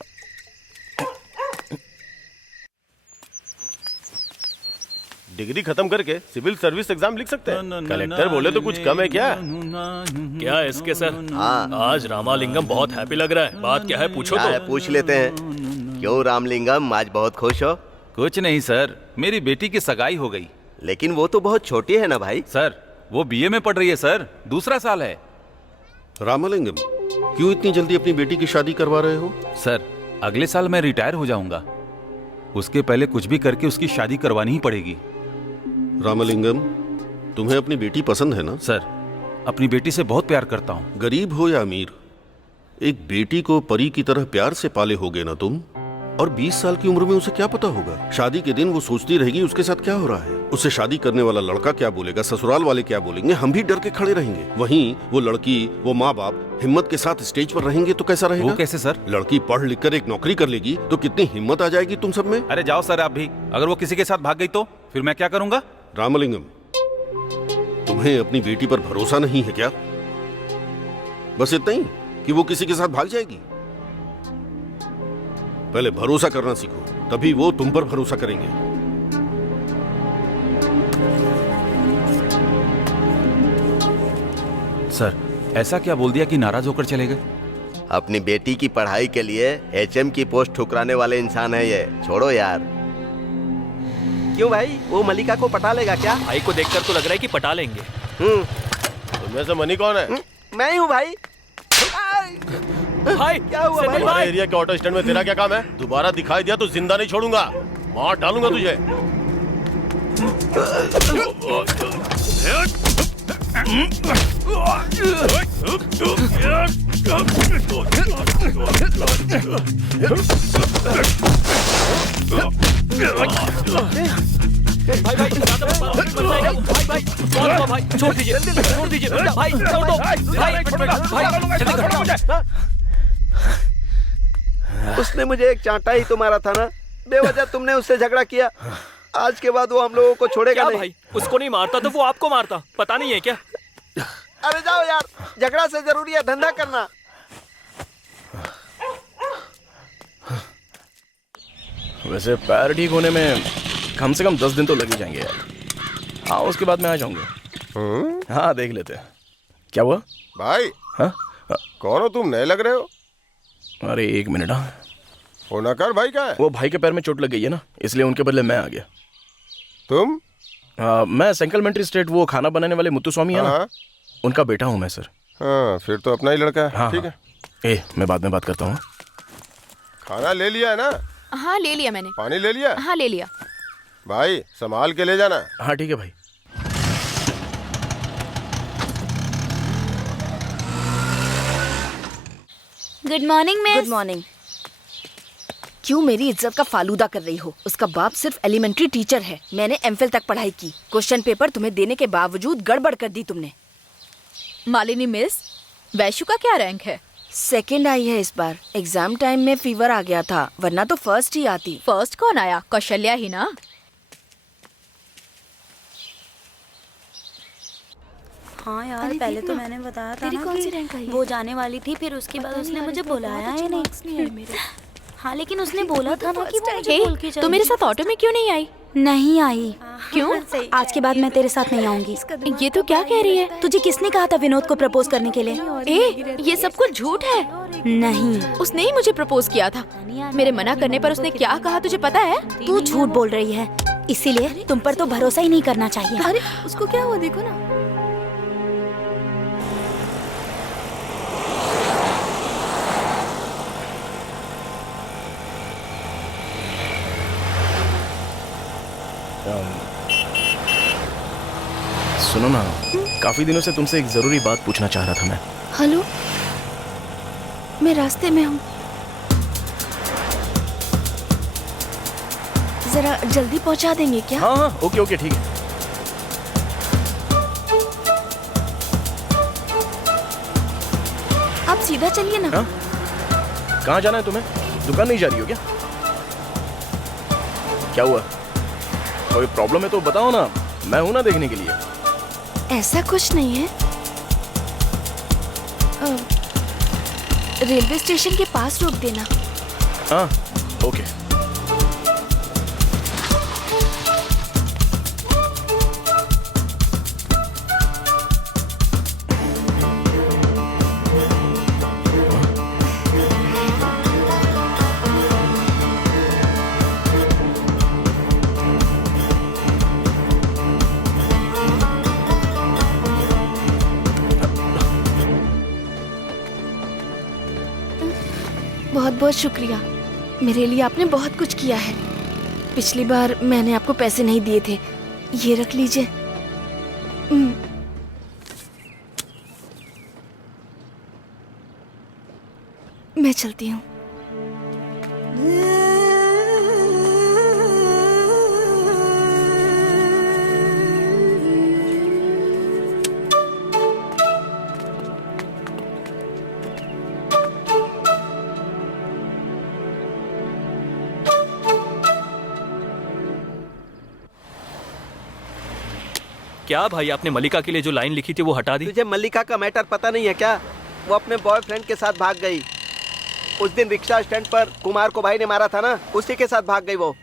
डिग्री खत्म करके सिविल सर्विस एग्जाम लिख सकते हैं। कलेक्टर बोले तो कुछ कम है क्या? क्या इसके सर? आज रामालिंगम बहुत हैप्पी लग रहा है। बात क्या है पूछो तो। पूछ लेते हैं। क्यों रामलिंगम, आज बहुत खुश हो? कुछ नहीं सर, मेरी बेटी की सगाई हो गई। लेकिन वो तो बहुत छोटी है ना भाई। सर, वो बीए में पढ़ रही है सर, दूसरा साल है। रामालिंगम, क्यों इतनी जल्दी अपनी बेटी की शादी करवा रहे हो? सर, अगले साल मैं रिटायर हो जाऊंगा, उसके पहले कुछ भी करके उसकी शादी करवानी ही पड़ेगी। रामालिंगम, तुम्हें अपनी बेटी पसंद है ना? सर, अपनी बेटी से बहुत प्यार करता हूँ। गरीब हो या अमीर, एक बेटी को परी की तरह प्यार से पाले होगे ना तुम। और 20 साल की उम्र में उसे क्या पता होगा? शादी के दिन वो सोचती रहेगी उसके साथ क्या हो रहा है। उसे शादी करने वाला लड़का क्या बोलेगा, ससुराल वाले क्या बोलेंगे, हम भी डर के खड़े रहेंगे। वहीं वो लड़की, वो माँ बाप हिम्मत के साथ स्टेज पर रहेंगे तो कैसा रहेगा? वो कैसे सर? लड़की पढ़ लिख कर एक नौकरी कर लेगी तो कितनी हिम्मत आ जाएगी तुम सब में। अरे जाओ सर आप भी, अगर वो किसी के साथ भाग गई तो फिर मैं क्या करूंगा? रामलिंगम, तुम्हें अपनी बेटी पर भरोसा नहीं है क्या? बस इतना ही कि वो किसी के साथ भाग जाएगी? पहले भरोसा करना सीखो, तभी वो तुम पर भरोसा करेंगे। सर, ऐसा क्या बोल दिया कि नाराज होकर चले गए? अपनी बेटी की पढ़ाई के लिए एचएम की पोस्ट ठुकराने वाले इंसान है ये। छोड़ो यार। क्यों भाई, वो मलिका को पटा लेगा क्या? भाई को देखकर तो लग रहा है कि पटा लेंगे। तुम में से मनी कौन है? मैं हूँ भाई। भाई क्या हुआ भाई? हमारे एरिया के ऑटो स्टैंड में तेरा क्या काम है? दोबारा दिखाई दिया तो जिंदा नहीं छोड़ूंगा, मार डालूंगा तुझे। भाई भाई भाई छोड़ दीजिए भाई, छोड़ दो भाई। उसने मुझे एक चांटा ही तो मारा था ना, बेवजह तुमने उससे झगड़ा किया। आज के बाद वो हम लोगों को छोड़ेगा नहीं। भाई उसको नहीं मारता तो वो आपको मारता, पता नहीं है क्या? अरे जाओ यार, झगड़ा से जरूरी है धंधा करना। वैसे पैर ठीक होने में कम से कम 10 दिन तो लग ही जाएंगे यार। हाँ उसके बाद मैं आ जाऊंगा। हाँ देख लेते हैं। क्या हुआ भाई? हाँ कौन हो तुम? नए लग रहे हो। अरे एक मिनट। हाँ होना कर भाई का है? वो भाई के पैर में चोट लग गई है ना, इसलिए उनके बदले मैं आ गया। तुम? मैं सेंकलमेंट्री स्टेट वो खाना बनाने वाले मुत्तु स्वामी है ना, उनका बेटा हूँ मैं सर। हाँ फिर तो अपना ही लड़का है। हाँ ठीक है। मैं बाद में बात करता हूँ। खाना ले लिया है ना? हाँ ले लिया मैंने। पानी ले लिया? हाँ ले लिया। भाई संभाल के ले जाना। हाँ ठीक है भाई। Good morning miss. Good morning. क्यों मेरी इज्जत का फालूदा कर रही हो? उसका बाप सिर्फ एलिमेंट्री टीचर है, मैंने एमफिल तक पढ़ाई की। क्वेश्चन पेपर तुम्हें देने के बावजूद गड़बड़ कर दी तुमने। मालिनी मिस, वैशु का क्या रैंक है? सेकंड आई है इस बार। एग्जाम टाइम में फीवर आ गया था, वरना तो फर्स्ट ही आती। फर्स्ट कौन आया? कौशल्या ही ना। हाँ यार, पहले तो मैंने बताया था ना कि वो जाने वाली थी, फिर उसके बाद उसने मुझे बुलाया ही नहीं। हाँ लेकिन उसने बोला था ना कि वो मुझे बोल के तो मेरे साथ ऑटो में क्यों नहीं आई? नहीं आई। क्यों? आज के बाद मैं तेरे साथ नहीं आऊंगी। ये तो क्या कह रही है? तुझे किसने कहा था विनोद को प्रपोज करने के लिए? ये सब कुछ झूठ है। नहीं, उसने ही मुझे प्रपोज किया था। मेरे मना करने पर उसने क्या कहा तुझे पता है? तू झूठ बोल रही है, इसीलिए तुम पर तो भरोसा ही नहीं करना चाहिए। अरे उसको क्या हुआ, देखो ना। सुनो ना, काफी दिनों से तुमसे एक जरूरी बात पूछना चाह रहा था मैं। हेलो, मैं रास्ते में हूँ, जरा जल्दी पहुँचा देंगे क्या? हाँ हाँ ओके ओके ठीक है। आप सीधा चलिए ना। हाँ? कहाँ जाना है तुम्हें? दुकान नहीं जा रही हो क्या? क्या हुआ? कोई प्रॉब्लम है तो बताओ ना, मैं हूं ना देखने के लिए। ऐसा कुछ नहीं है। रेलवे स्टेशन के पास रोक देना। हाँ ओके। बहुत बहुत शुक्रिया, मेरे लिए आपने बहुत कुछ किया है। पिछली बार मैंने आपको पैसे नहीं दिए थे, ये रख लीजिए। मैं चलती हूँ। क्या भाई, आपने मल्लिका के लिए जो लाइन लिखी थी वो हटा दी? तुझे मल्लिका का मैटर पता नहीं है क्या? वो अपने बॉयफ्रेंड के साथ भाग गई। उस दिन रिक्शा स्टैंड पर कुमार को भाई ने मारा था ना, उसी के साथ भाग गई वो।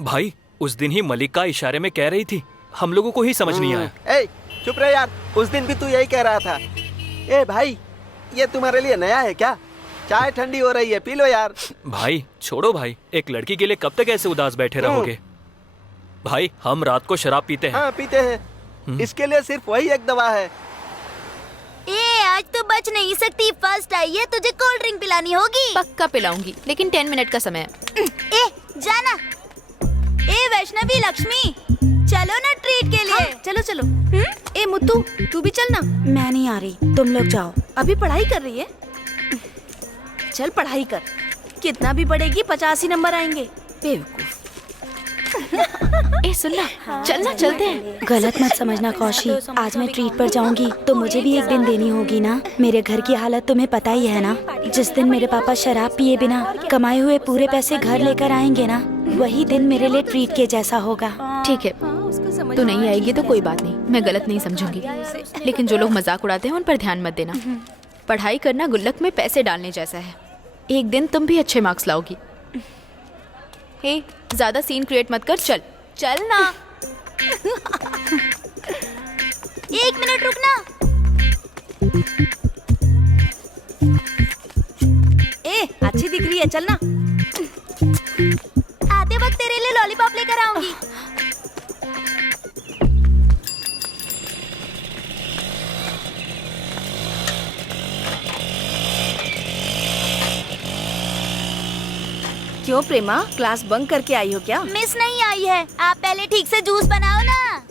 भाई उस दिन ही मल्लिका इशारे में कह रही थी, हम लोगों को ही समझ नहीं आया। ए चुप रहे यार, उस दिन भी तू यही कह रहा था। ए भाई, ये तुम्हारे लिए नया है क्या? चाय ठंडी हो रही है, पी लो यार। भाई छोड़ो भाई, एक लड़की के लिए कब तक ऐसे उदास बैठे रहोगे? भाई हम रात को शराब पीते हैं। हाँ पीते हैं, इसके लिए सिर्फ वही एक दवा है। ए आज तो बच नहीं सकती, फर्स्ट आई है, तुझे कोल्ड ड्रिंक पिलानी होगी। पक्का पिलाऊंगी, लेकिन 10 मिनट का समय है। ए जाना। ए वैष्णवी लक्ष्मी, चलो ना ट्रीट के लिए। चलो चलो। ए मुत्तू, तू भी चल ना। मैं नहीं आ रही, तुम लोग जाओ। अभी पढ़ाई कर रही है? चल पढ़ाई कर, कितना भी पढ़ेगी 85 ही नंबर आएंगे। बेवकूफ। ए सुनना, चलना चलते हैं। गलत मत समझना कौशी, आज मैं ट्रीट पर जाऊंगी तो मुझे भी एक दिन देनी होगी ना। मेरे घर की हालत तुम्हें पता ही है ना। जिस दिन मेरे पापा शराब पिए बिना कमाए हुए पूरे पैसे घर लेकर आएंगे ना, वही दिन मेरे लिए ट्रीट के जैसा होगा। ठीक है, तू नहीं आएगी तो कोई बात नहीं, मैं गलत नहीं समझूंगी। लेकिन जो लोग मजाक उड़ाते हैं उन पर ध्यान मत देना। पढ़ाई करना गुल्लक में पैसे डालने जैसा है। एक दिन तुम भी अच्छे मार्क्स लाओगी। हे, ज्यादा सीन क्रिएट मत कर, चल चल ना। 1 मिनट रुकना। ए अच्छी दिख रही है, चल ना। आते वक्त तेरे लिए लॉलीपॉप लेकर आऊंगी। क्यों प्रेमा, क्लास बंक करके आई हो क्या? मिस नहीं आई है, आप पहले ठीक से जूस बनाओ ना।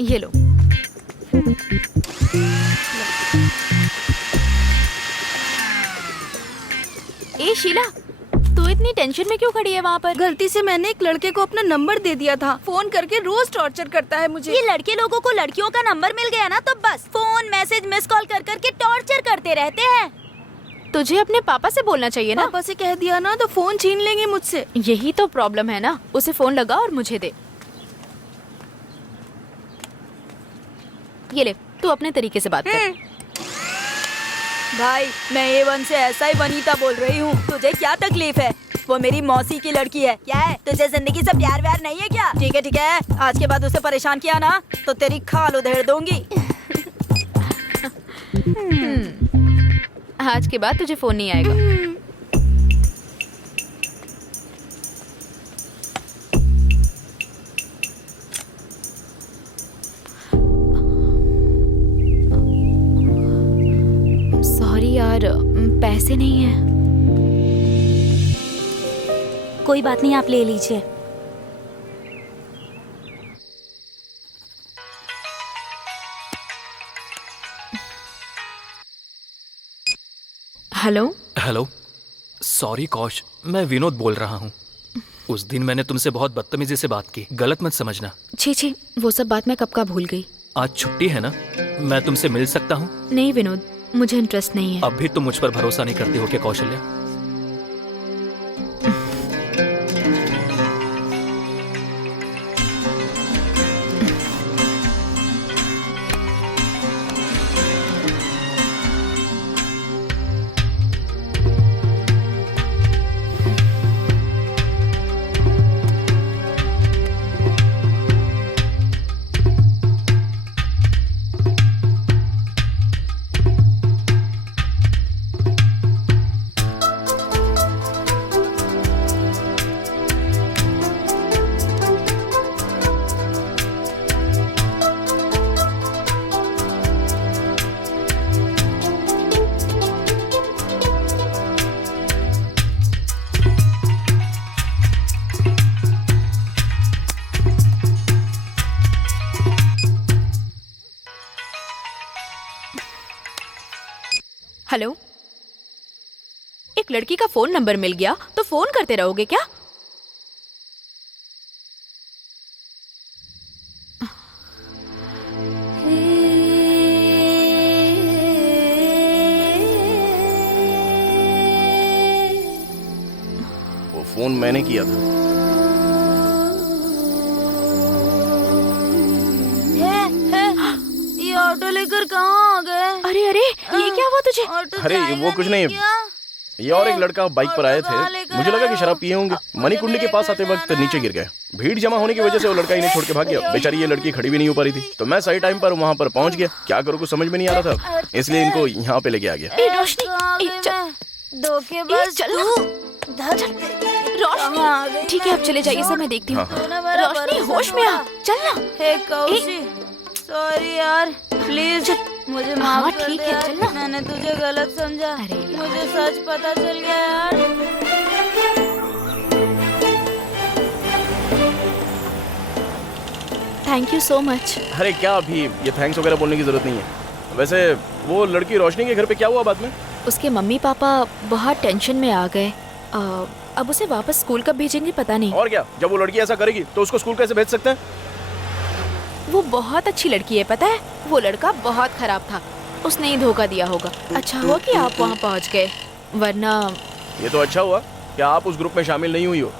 ये लो। ए शीला, तू इतनी टेंशन में क्यों खड़ी है वहाँ पर? गलती से मैंने एक लड़के को अपना नंबर दे दिया था। फोन करके रोज टॉर्चर करता है मुझे। ये लड़के लोगों को लड़कियों का नंबर मिल गया ना तो बस फोन मैसेज मिस कॉल कर करके टॉर्चर करते रहते हैं। तुझे अपने पापा से बोलना चाहिए ना। पापा से कह दिया ना तो फोन छीन लेंगे मुझसे। यही तो प्रॉब्लम है ना, उसे फोन लगा और मुझे दे। ये ले, तू अपने तरीके से बात कर। भाई, मैं A1 से ऐसा ही वनीता बोल रही हूँ। तुझे क्या तकलीफ है? वो मेरी मौसी की लड़की है। क्या है, तुझे जिंदगी से प्यार व्यार नहीं है क्या? ठीक है, आज के बाद उसे परेशान किया ना तो तेरी खाल उधेड़ दूंगी। आज के बाद तुझे फोन नहीं आएगा। सॉरी यार, पैसे नहीं है। कोई बात नहीं, आप ले लीजिए। हेलो हेलो, सॉरी कौश, मैं विनोद बोल रहा हूँ। उस दिन मैंने तुमसे बहुत बदतमीजी से बात की, गलत मत समझना। छी, वो सब बात मैं कब का भूल गई। आज छुट्टी है ना, मैं तुमसे मिल सकता हूँ? नहीं विनोद, मुझे इंटरेस्ट नहीं है। अब भी तुम मुझ पर भरोसा नहीं करती हो क्या कौशल्या? हेलो, एक लड़की का फोन नंबर मिल गया तो फोन करते रहोगे क्या? वो फोन मैंने किया था। ये ऑटो लेकर कहाँ आ गए? अरे ये क्या हुआ तुझे? अरे वो कुछ नहीं, ये और एक लड़का बाइक पर आए थे। मुझे लगा कि शराब पिए होंगे। मणिकुंडी के पास आते वक्त नीचे गिर गए। भीड़ जमा होने की वजह से वो लड़का इन्हें छोड़ के भाग गया। बेचारी ये लड़की खड़ी भी नहीं हो पा रही थी, तो मैं सही टाइम पर वहाँ पर पहुँच गया। क्या करूँ कुछ समझ में नहीं आ रहा था, इसलिए इनको यहाँ पे लेके आ गया। धोखेबाज तू। रोशनी, ठीक है अब चले जाइए, सब मैं देखती हूँ। रोशनी होश में आ, चल ना। हे कौशी, सॉरी यार। प्लीज मुझे हाँ, माफ कर ठीक दे है, यार। चल ना। मैंने तुझे गलत समझा। अरे यार। मुझे सच पता चल गया यार। Thank you so much. अरे क्या अभी ये थैंक्स वगैरह बोलने की जरूरत नहीं है। वैसे वो लड़की रोशनी के घर पे क्या हुआ बाद में? उसके मम्मी पापा बहुत टेंशन में आ गए। अब उसे वापस स्कूल कब भेजेंगे पता नहीं। और क्या, जब वो लड़की ऐसा करेगी तो उसको स्कूल कैसे भेज सकते हैं? वो बहुत अच्छी लड़की है पता है। वो लड़का बहुत खराब था, उसने ही धोखा दिया होगा। अच्छा हुआ कि आप वहाँ पहुँच गए, वरना ये तो अच्छा हुआ कि आप उस ग्रुप में शामिल नहीं हुई हो।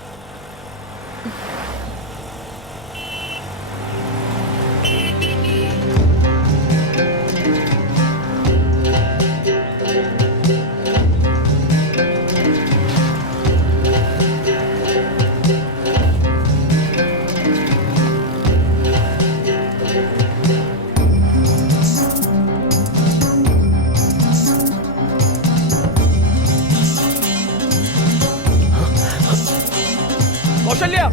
कौशल्या,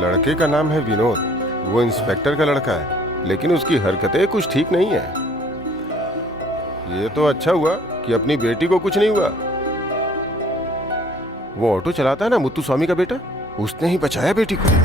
लड़के का नाम है विनोद। वो इंस्पेक्टर का लड़का है, लेकिन उसकी हरकतें कुछ ठीक नहीं है। ये तो अच्छा हुआ कि अपनी बेटी को कुछ नहीं हुआ। वो ऑटो चलाता है ना, मुत्तु स्वामी का बेटा, उसने ही बचाया बेटी को।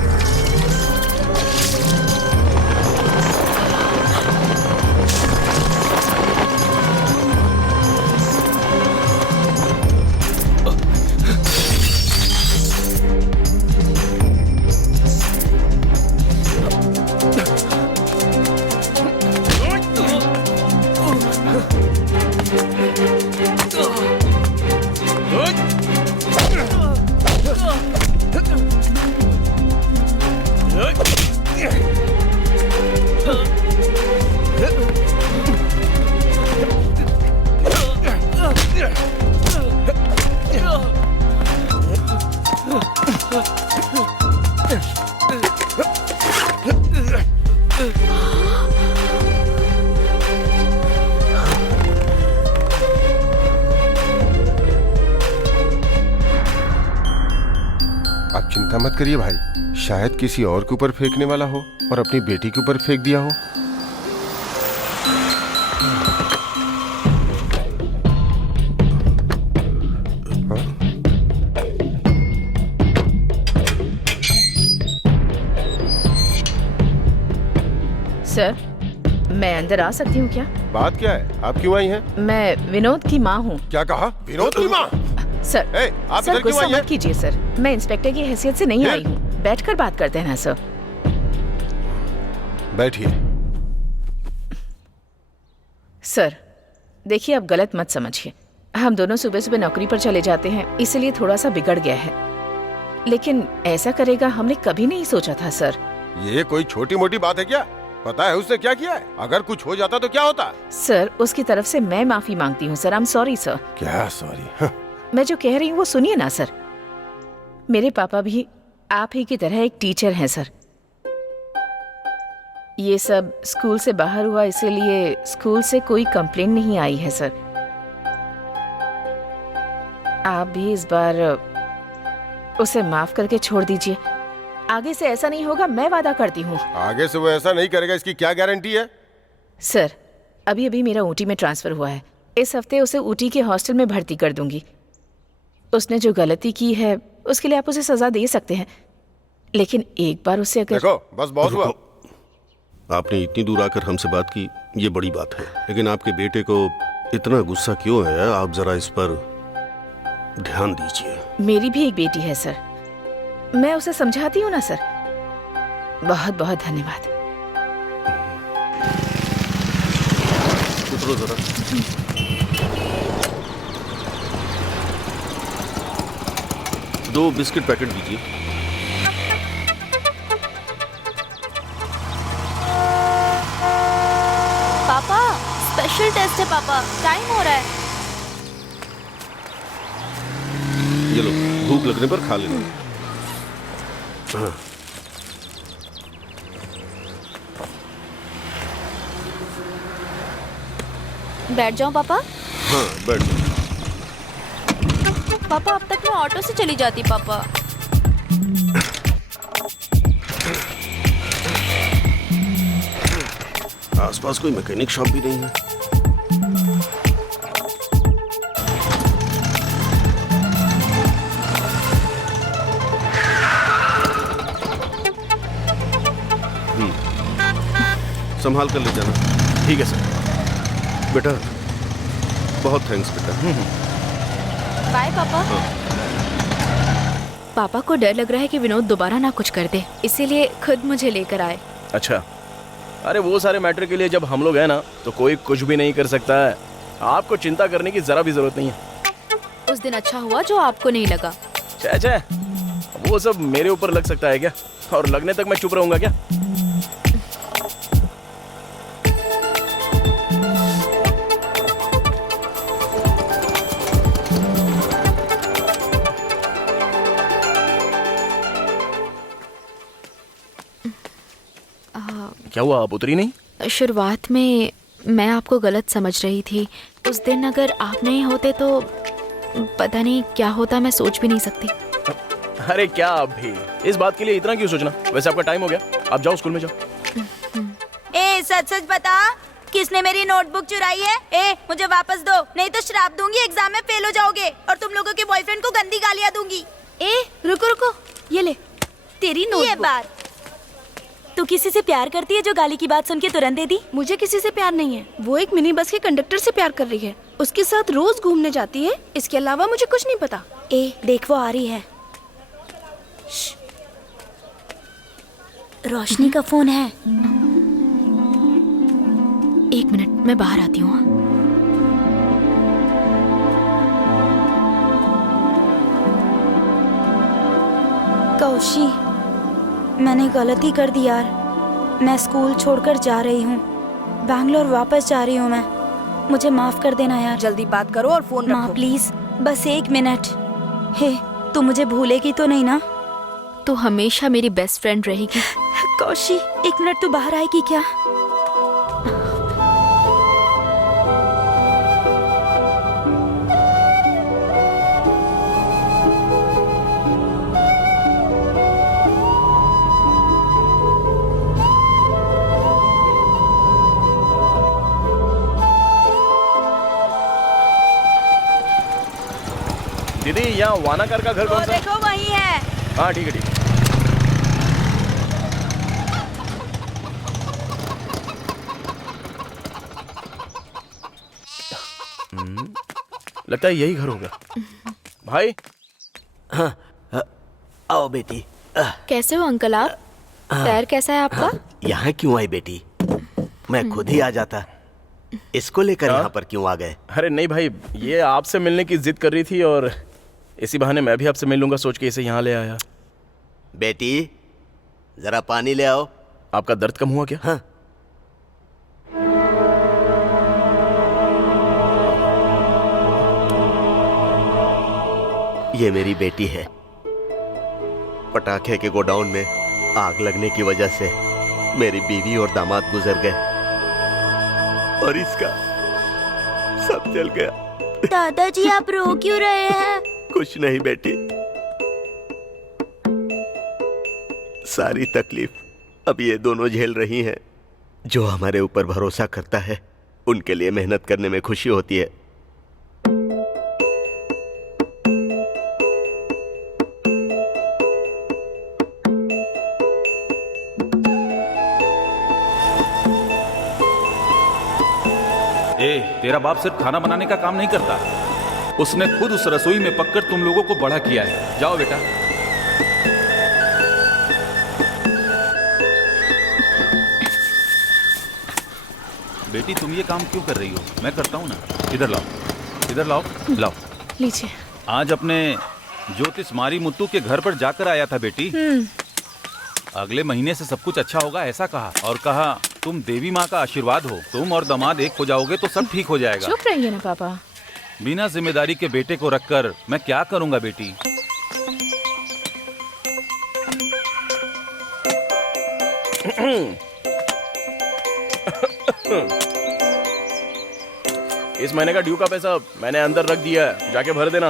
आप चिंता मत करिए भाई, शायद किसी और के ऊपर फेंकने वाला हो और अपनी बेटी के ऊपर फेंक दिया हो। सर, मैं अंदर आ सकती हूँ क्या? बात क्या है? आप क्यों आई हैं? मैं विनोद की माँ हूँ। क्या कहा? विनोद की माँ? सर, आप सर इधर क्यों गुस्सा आई हैं? मत कीजिए सर, मैं इंस्पेक्टर की हैसियत से नहीं आई हूँ। बैठकर बात करते हैं ना सर। बैठिए। सर देखिए, आप गलत मत समझिए। हम दोनों सुबह सुबह नौकरी पर चले जाते हैं, इसलिए थोड़ा सा बिगड़ गया है। लेकिन ऐसा करेगा हमने कभी नहीं सोचा था सर। ये कोई छोटी मोटी बात है क्या? पता है उसने क्या किया है? अगर कुछ हो जाता तो क्या होता? सर उसकी तरफ से मैं माफी मांगती हूँ sir. I am sorry sir. क्या सॉरी? मैं जो कह रही हूँ वो सुनिए ना सर। मेरे पापा भी आप ही की तरह एक टीचर हैं सर। ये सब स्कूल से बाहर हुआ, इसीलिए स्कूल से कोई कंप्लेन नहीं आई है सर। आप भी इस बार उसे माफ करके छोड़ दीजिए। आगे से ऐसा नहीं होगा, मैं वादा करती हूँ। आगे से वो ऐसा नहीं करेगा, इसकी क्या गारंटी है? सर अभी अभी मेरा ऊटी में ट्रांसफर हुआ है। इस हफ्ते उसे ऊटी के हॉस्टल में भर्ती कर दूंगी। उसने जो गलती की है उसके लिए आप उसे सजा दे सकते हैं, लेकिन एक बार उसे अगर देखो बस बहुत हुआ। आपने इतनी दूर आकर हमसे बात की, ये बड़ी बात है। लेकिन आपके बेटे को इतना गुस्सा क्यों है? आप जरा इस पर ध्यान दीजिए। मेरी भी एक बेटी है सर, मैं उसे समझाती हूँ ना सर। बहुत बहुत धन्यवाद। उतरो जरा। दो बिस्किट पैकेट दीजिए। पापा स्पेशल टेस्ट है पापा, टाइम हो रहा है। भूख लगने पर खा लेना। हाँ। बैठ जाऊं पापा? हाँ बैठ जाओ। पापा अब तक मैं ऑटो से चली जाती पापा। आसपास कोई मैकेनिक शॉप भी नहीं है। संभाल कर ले जाना। ठीक है सर। बेटा बहुत थैंक्स बेटा। बाय पापा। पापा को डर लग रहा है कि विनोद दोबारा ना कुछ कर दे, इसीलिए खुद मुझे लेकर आए। अच्छा, अरे वो सारे मैटर के लिए जब हम लोग हैं ना तो कोई कुछ भी नहीं कर सकता है। आपको चिंता करने की जरा भी जरूरत नहीं है। उस दिन अच्छा हुआ जो आपको नहीं लगा। छे छे, वो सब मेरे ऊपर लग सकता है क्या? और लगने तक मैं चुप रहूंगा क्या? क्या हुआ, आप उतरी नहीं? शुरुआत में मैं आपको गलत समझ रही थी। उस दिन अगर आप नहीं होते तो पता नहीं क्या होता, मैं सोच भी नहीं सकती। अरे क्या आप भी इस बात के लिए इतना क्यों सोचना? वैसे आपका टाइम हो गया, आप जाओ स्कूल में जाओ। ए सच सच बता, किसने मेरी नोटबुक चुराई है? ए मुझे वापस दो, नहीं तो श्राप दूंगी, एग्जाम में फेल हो जाओगे और तुम लोगों के बॉयफ्रेंड को गंदी गालियां दूंगी। ए रुको रुको, ये ले तेरी नोटबुक। ये बात तू किसी से प्यार करती है जो गाली की बात सुन के तुरंत दे दी? मुझे किसी से प्यार नहीं है, वो एक मिनी बस के कंडक्टर से प्यार कर रही है। उसके साथ रोज घूमने जाती है, इसके अलावा मुझे कुछ नहीं पता। ए देख वो आ रही है। रोशनी का फोन है। एक मिनट, मैं बाहर आती हूँ। कौशी, मैंने गलती कर दी यार। मैं स्कूल छोड़कर जा रही हूँ, बैंगलोर वापस जा रही हूँ मैं। मुझे माफ कर देना यार। जल्दी बात करो और फोन रखो। माँ प्लीज, बस 1 मिनट। हे, तू मुझे भूलेगी तो नहीं ना? तू हमेशा मेरी बेस्ट फ्रेंड रहेगी। कौशी 1 मिनट, तू बाहर आएगी क्या? दीदी, यहाँ वानाकर का घर कौन सा? देखो वही है। हाँ ठीक है ठीक है। लगता है यही घर होगा। भाई। हाँ, आओ बेटी। कैसे हो अंकल आप? पैर कैसा है आपका? यहाँ क्यों आई बेटी? मैं खुद ही आ जाता। इसको लेकर यहाँ पर क्यों आ गए? अरे नहीं भाई, ये आपसे मिलने की जिद कर रही थी और इसी बहाने मैं भी आपसे मिल लूंगा सोच के इसे यहाँ ले आया। बेटी जरा पानी ले आओ। आपका दर्द कम हुआ क्या? हाँ। ये मेरी बेटी है। पटाखे के गोडाउन में आग लगने की वजह से मेरी बीवी और दामाद गुजर गए और इसका सब जल गया। दादाजी आप रो क्यों रहे हैं? कुछ नहीं बेटी, सारी तकलीफ अब ये दोनों झेल रही हैं। जो हमारे ऊपर भरोसा करता है उनके लिए मेहनत करने में खुशी होती है। तेरा बाप सिर्फ खाना बनाने का काम नहीं करता, उसने खुद उस रसोई में पककर तुम लोगों को बड़ा किया है। जाओ बेटा। बेटी तुम ये काम क्यों कर रही हो? मैं करता हूँ ना। इधर लाओ, इधर लाओ, लाओ लीजिए। आज अपने ज्योतिष मारी मुत्तू के घर पर जाकर आया था बेटी। अगले महीने से सब कुछ अच्छा होगा ऐसा कहा, और कहा तुम देवी माँ का आशीर्वाद हो, तुम और दामाद एक हो जाओगे तो सब ठीक हो जाएगा। चुप रहिए ना पापा। बिना जिम्मेदारी के बेटे को रखकर मैं क्या करूंगा बेटी? इस महीने का ड्यू का पैसा मैंने अंदर रख दिया है, जाके भर देना।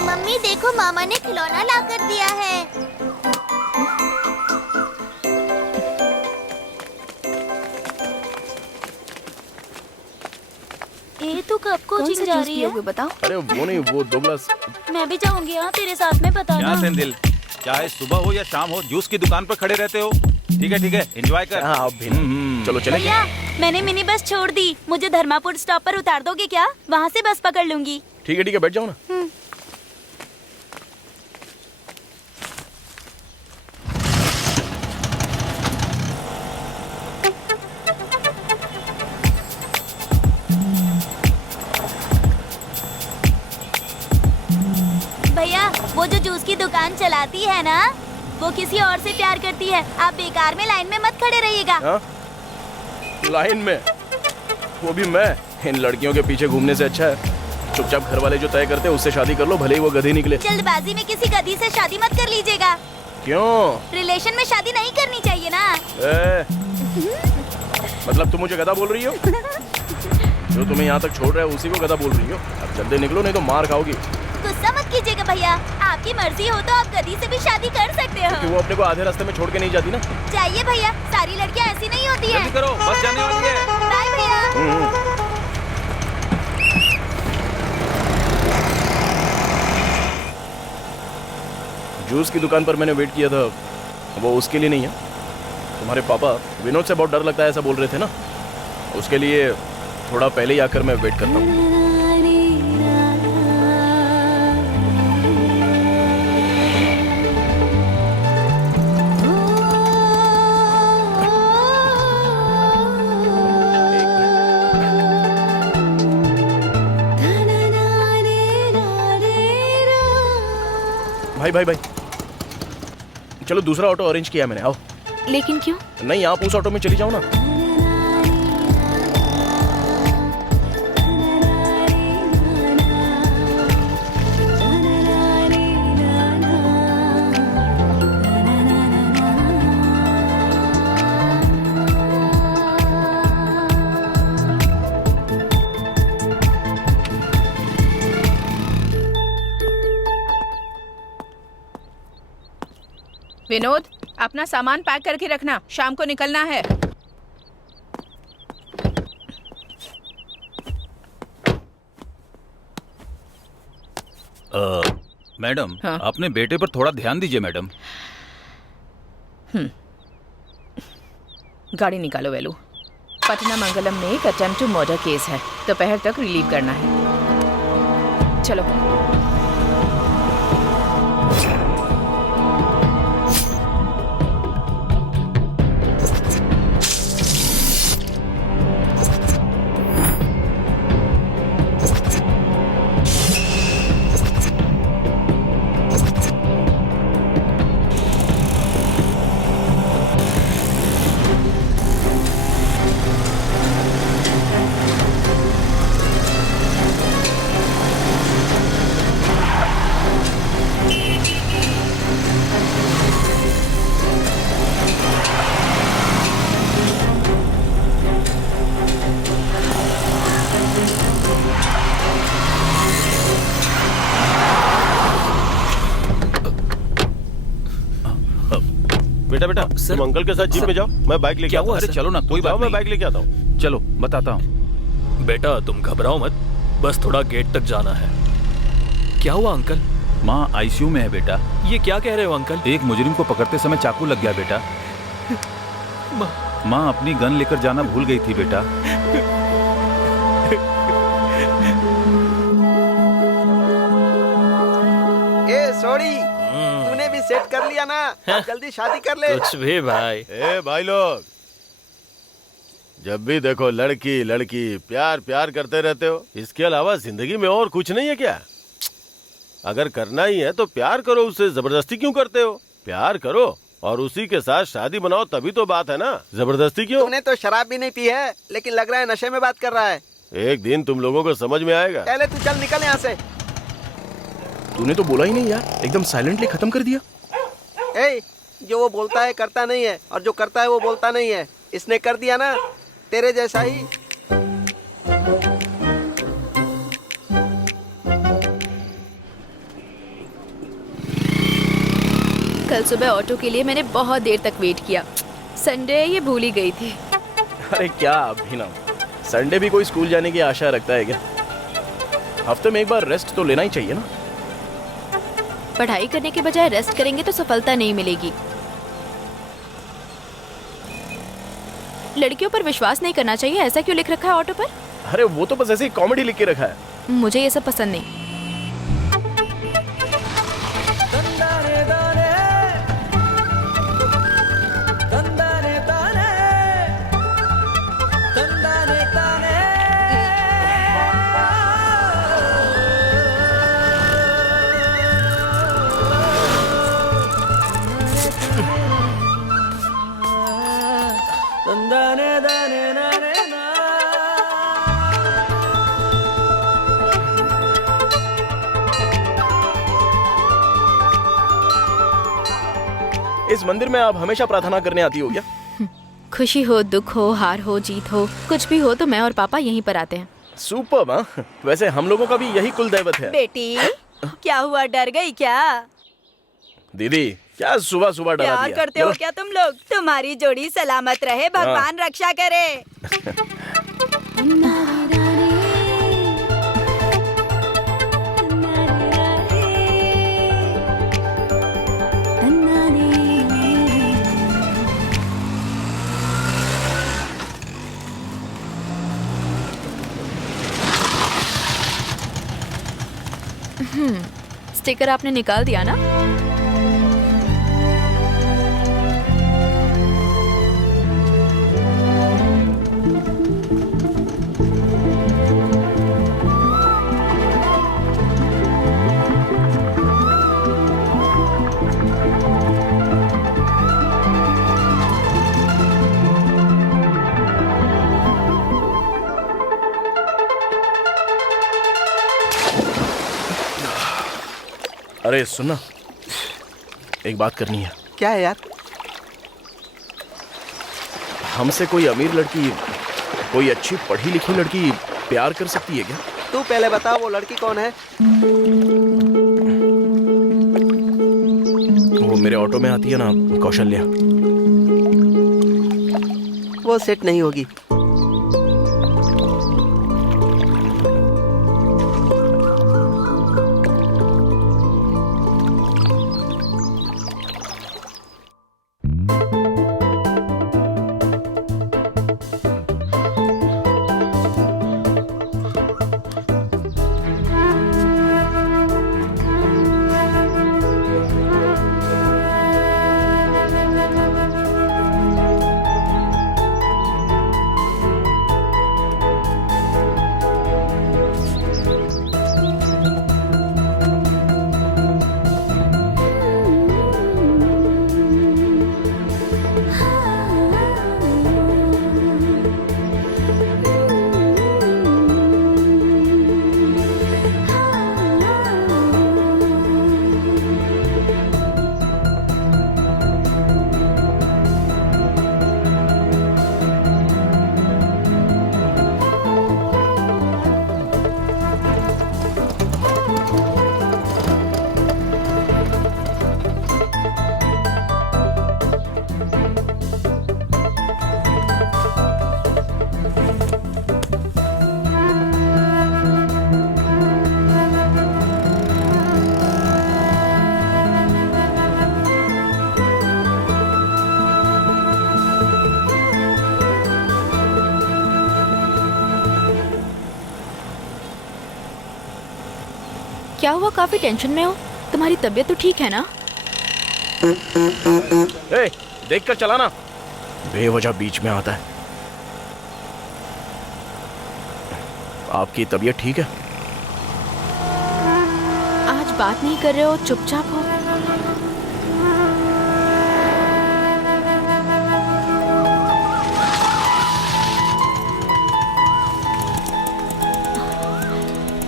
मम्मी देखो, मामा ने खिलौना ला कर दिया है। ये तो कब कोचिंग जा रही है? बताओ। अरे वो नहीं, वो 2 गिलास। मैं भी जाऊंगी हाँ तेरे साथ में, क्या बताना। सेंधिल, चाहे सुबह हो या शाम हो, जूस की दुकान पर खड़े रहते हो। ठीक है, एंजॉय कर। हाँ, अब भी चलो चले। भैया मैंने मिनी बस छोड़ दी, मुझे धर्मापुर स्टॉप पर उतार दोगे क्या? वहाँ से बस पकड़ लूंगी। ठीक है, बैठ जाओ ना। भैया वो जो जूस की दुकान चलाती है ना, वो किसी और से प्यार करती है। आप बेकार में लाइन में मत खड़े रहिएगा। हाँ? लाइन में? वो भी मैं? इन लड़कियों के पीछे घूमने से अच्छा है चुपचाप घर वाले जो तय करते हैं उससे शादी कर लो, भले ही वो गधी निकले। जल्दबाजी में किसी गधी से शादी मत कर लीजिएगा। क्यों? रिलेशन में शादी नहीं करनी चाहिए ना। मतलब तुम मुझे गधा बोल रही हो? जो तुम्हें यहाँ तक छोड़ रहा है उसी को गधा बोल रही हो? अब जल्दी निकलो नहीं तो मार खाओगी। गुस्सा मत कीजिएगा भैया, आपकी मर्जी हो तो आप गधी से भी शादी कर सकते हो। कि वो अपने को आधे रास्ते में छोड़ के नहीं जाती ना। जाइए भैया, सारी लड़कियाँ ऐसी नहीं होती हैं। जल्दी करो, बस जाने वाली है। बाय भैया। जूस की दुकान पर मैंने वेट किया था, वो उसके लिए नहीं है। तुम्हारे पापा विनोद से बहुत डर लगता है ऐसा बोल रहे थे ना, उसके लिए थोड़ा पहले ही आकर मैं वेट करता हूँ। भाई चलो, दूसरा ऑटो अरेंज किया मैंने, आओ। लेकिन क्यों? नहीं, आप उस ऑटो में चली जाओ ना। विनोद, अपना सामान पैक करके रखना, शाम को निकलना है। मैडम, हाँ? अपने बेटे पर थोड़ा ध्यान दीजिए मैडम। गाड़ी निकालो वेलू। पटना मंगलम में एक अटेम्प्ट टू मर्डर केस है, दोपहर तक रिलीव करना है। चलो। बेटा तुम अंकल के साथ जीप में जाओ, मैं बाइक लेके आता हूँ। अरे चलो ना, कोई बात मैं नहीं। बाइक लेके आता हूँ। चलो बताता हूँ। बेटा तुम घबराओ मत, बस थोड़ा गेट तक जाना है। क्या हुआ अंकल? माँ आईसीयू में है बेटा। ये क्या कह रहे हो अंकल? एक मुजरिम को पकड़ते समय चाकू लग गया बेटा। माँ अपनी गन लेकर जाना भूल गई थी बेटा। ए सोड़ी, तूने भी सेट कर लिया ना? अब जल्दी शादी कर ले। कुछ भी भाई। ए भाई लोग, जब भी देखो लड़की लड़की प्यार प्यार करते रहते हो, इसके अलावा जिंदगी में और कुछ नहीं है क्या? अगर करना ही है तो प्यार करो, उससे जबरदस्ती क्यों करते हो? प्यार करो और उसी के साथ शादी बनाओ, तभी तो बात है ना। जबरदस्ती क्यों? तूने तो शराब भी नहीं पी है, लेकिन लग रहा है नशे में बात कर रहा है। एक दिन तुम लोगों को समझ में आएगा। पहले तू चल निकल यहाँ से। तूने तो बोला ही नहीं यार, एकदम साइलेंटली खत्म कर दिया। ए, जो वो बोलता है करता नहीं है, और जो करता है वो बोलता नहीं है। इसने कर दिया ना, तेरे जैसा ही। कल सुबह ऑटो के लिए मैंने बहुत देर तक वेट किया। संडे ये भूल ही गई थी। अरे क्या अभिनव, संडे भी कोई स्कूल जाने की आशा रखता है क्या? हफ्ते में एक बार रेस्ट तो लेना ही चाहिए ना। पढ़ाई करने के बजाय रेस्ट करेंगे तो सफलता नहीं मिलेगी। लड़कियों पर विश्वास नहीं करना चाहिए, ऐसा क्यों लिख रखा है ऑटो पर? अरे वो तो बस ऐसे ही कॉमेडी लिख के रखा है। मुझे ये सब पसंद नहीं। इस मंदिर में आप हमेशा प्रार्थना करने आती हो क्या? खुशी हो, दुख हो, हार हो, जीत हो, कुछ भी हो तो मैं और पापा यहीं पर आते हैं। सुपर्ब। हाँ, वैसे हम लोगों का भी यही कुल दैवत है। बेटी, क्या हुआ, डर गई क्या? दीदी, क्या सुबह सुबह डरा प्यार दिया? करते हो क्या तुम लोग? तुम्हारी जोड़ी सलामत रहे, भगवान रक्षा करे। स्टिकर आपने निकाल दिया ना? अरे सुनना, एक बात करनी है। क्या है यार? हमसे कोई अमीर लड़की, कोई अच्छी पढ़ी लिखी लड़की प्यार कर सकती है क्या? तू पहले बता, वो लड़की कौन है? वो मेरे ऑटो में आती है ना, कौशल्या। वो सेट नहीं होगी। क्या हुआ, काफी टेंशन में हो? तुम्हारी तबीयत तो ठीक है ना? ए, देख कर चलाना, बेवजह बीच में आता है। आपकी तबीयत ठीक है? आज बात नहीं कर रहे हो, चुपचाप हो।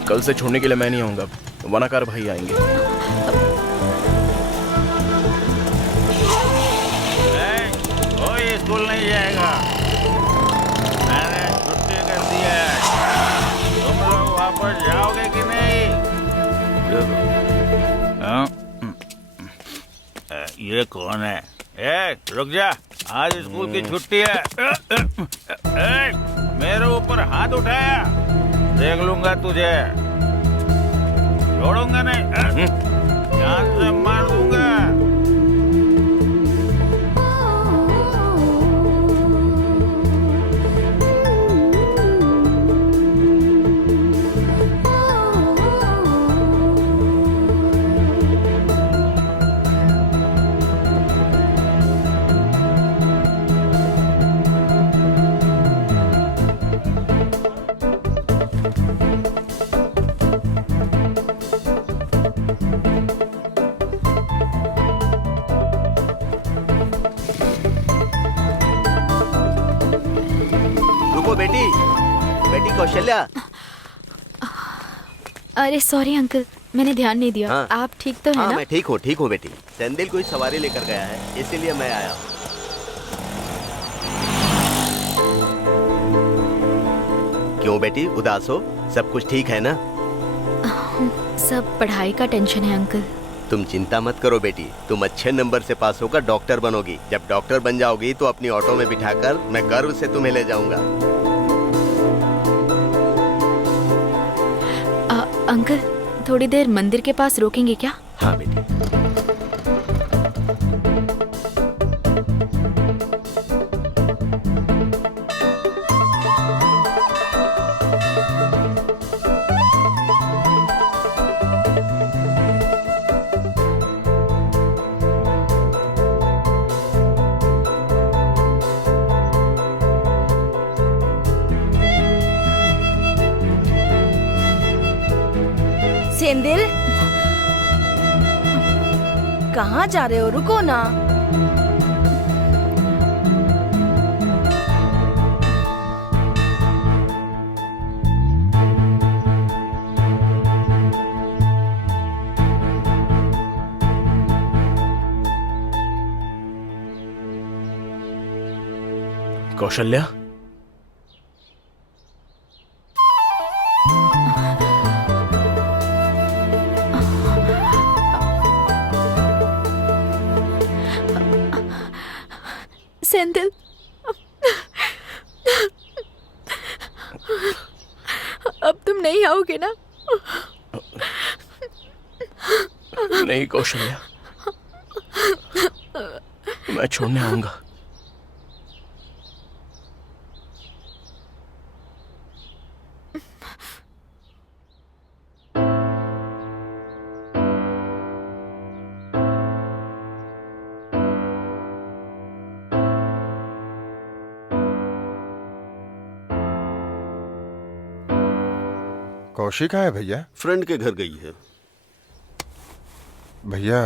कल से छोड़ने के लिए मैं नहीं आऊंगा। वनाकार भाई आएंगे। कोई स्कूल नहीं जाएगा, मैंने छुट्टी कर दी है। तुम लोग वापस जाओगे कि नहीं? ये कौन है? रुक जा, आज स्कूल की छुट्टी है। मेरे ऊपर हाथ उठाया, देख लूंगा तुझे, छोड़ूंगा नहीं, जान से मार दूंगा। बेटी कौशल्या। अरे सॉरी अंकल, मैंने ध्यान नहीं दिया। हाँ। आप ठीक तो है हाँ, ना? मैं ठीक हूँ बेटी। सेंदिल कोई सवारी लेकर गया है, इसीलिए मैं आया हूँ। क्यों बेटी उदास हो? सब कुछ ठीक है ना? सब पढ़ाई का टेंशन है अंकल। तुम चिंता मत करो बेटी, तुम अच्छे नंबर से पास होकर डॉक्टर बनोगी। जब डॉक्टर बन जाओगी तो अपनी ऑटो में बिठाकर मैं गर्व से तुम्हें ले जाऊंगा। अंकल, थोड़ी देर मंदिर के पास रोकेंगे क्या? हाँ बेटी। सेंदिल, कहाँ जा रहे हो? रुको ना। कौशल्या, सेंदिल, अब तुम नहीं आओगे ना? नहीं कौशल्या, मैं छोड़ने आऊंगा। कौशिक कहाँ है भैया? फ्रेंड के घर गई है। भैया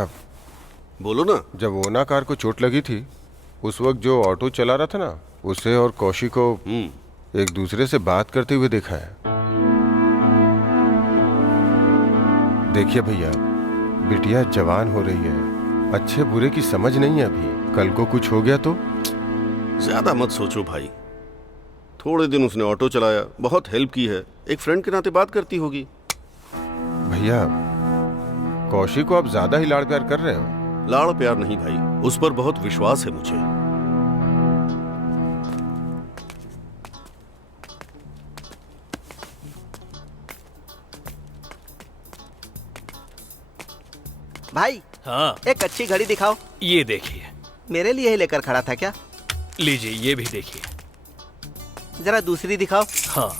बोलो ना। जब ओना कार को चोट लगी थी उस वक्त जो ऑटो चला रहा था ना, उसे और कौशिक को एक दूसरे से बात करते हुए देखा है। देखिए भैया, बिटिया जवान हो रही है, अच्छे बुरे की समझ नहीं है अभी। कल को कुछ हो गया तो? ज्यादा मत सोचो भाई, थोड़े दिन उसने ऑटो चलाया, बहुत हेल्प की है, एक फ्रेंड के नाते बात करती होगी। भैया कौशिक को आप ज्यादा ही लाड़ प्यार कर रहे हो। लाड़ प्यार नहीं भाई, उस पर बहुत विश्वास है मुझे। भाई हाँ, एक अच्छी घड़ी दिखाओ। ये देखिए। मेरे लिए ही लेकर खड़ा था क्या? लीजिए, ये भी देखिए। जरा दूसरी दिखाओ। हाँ,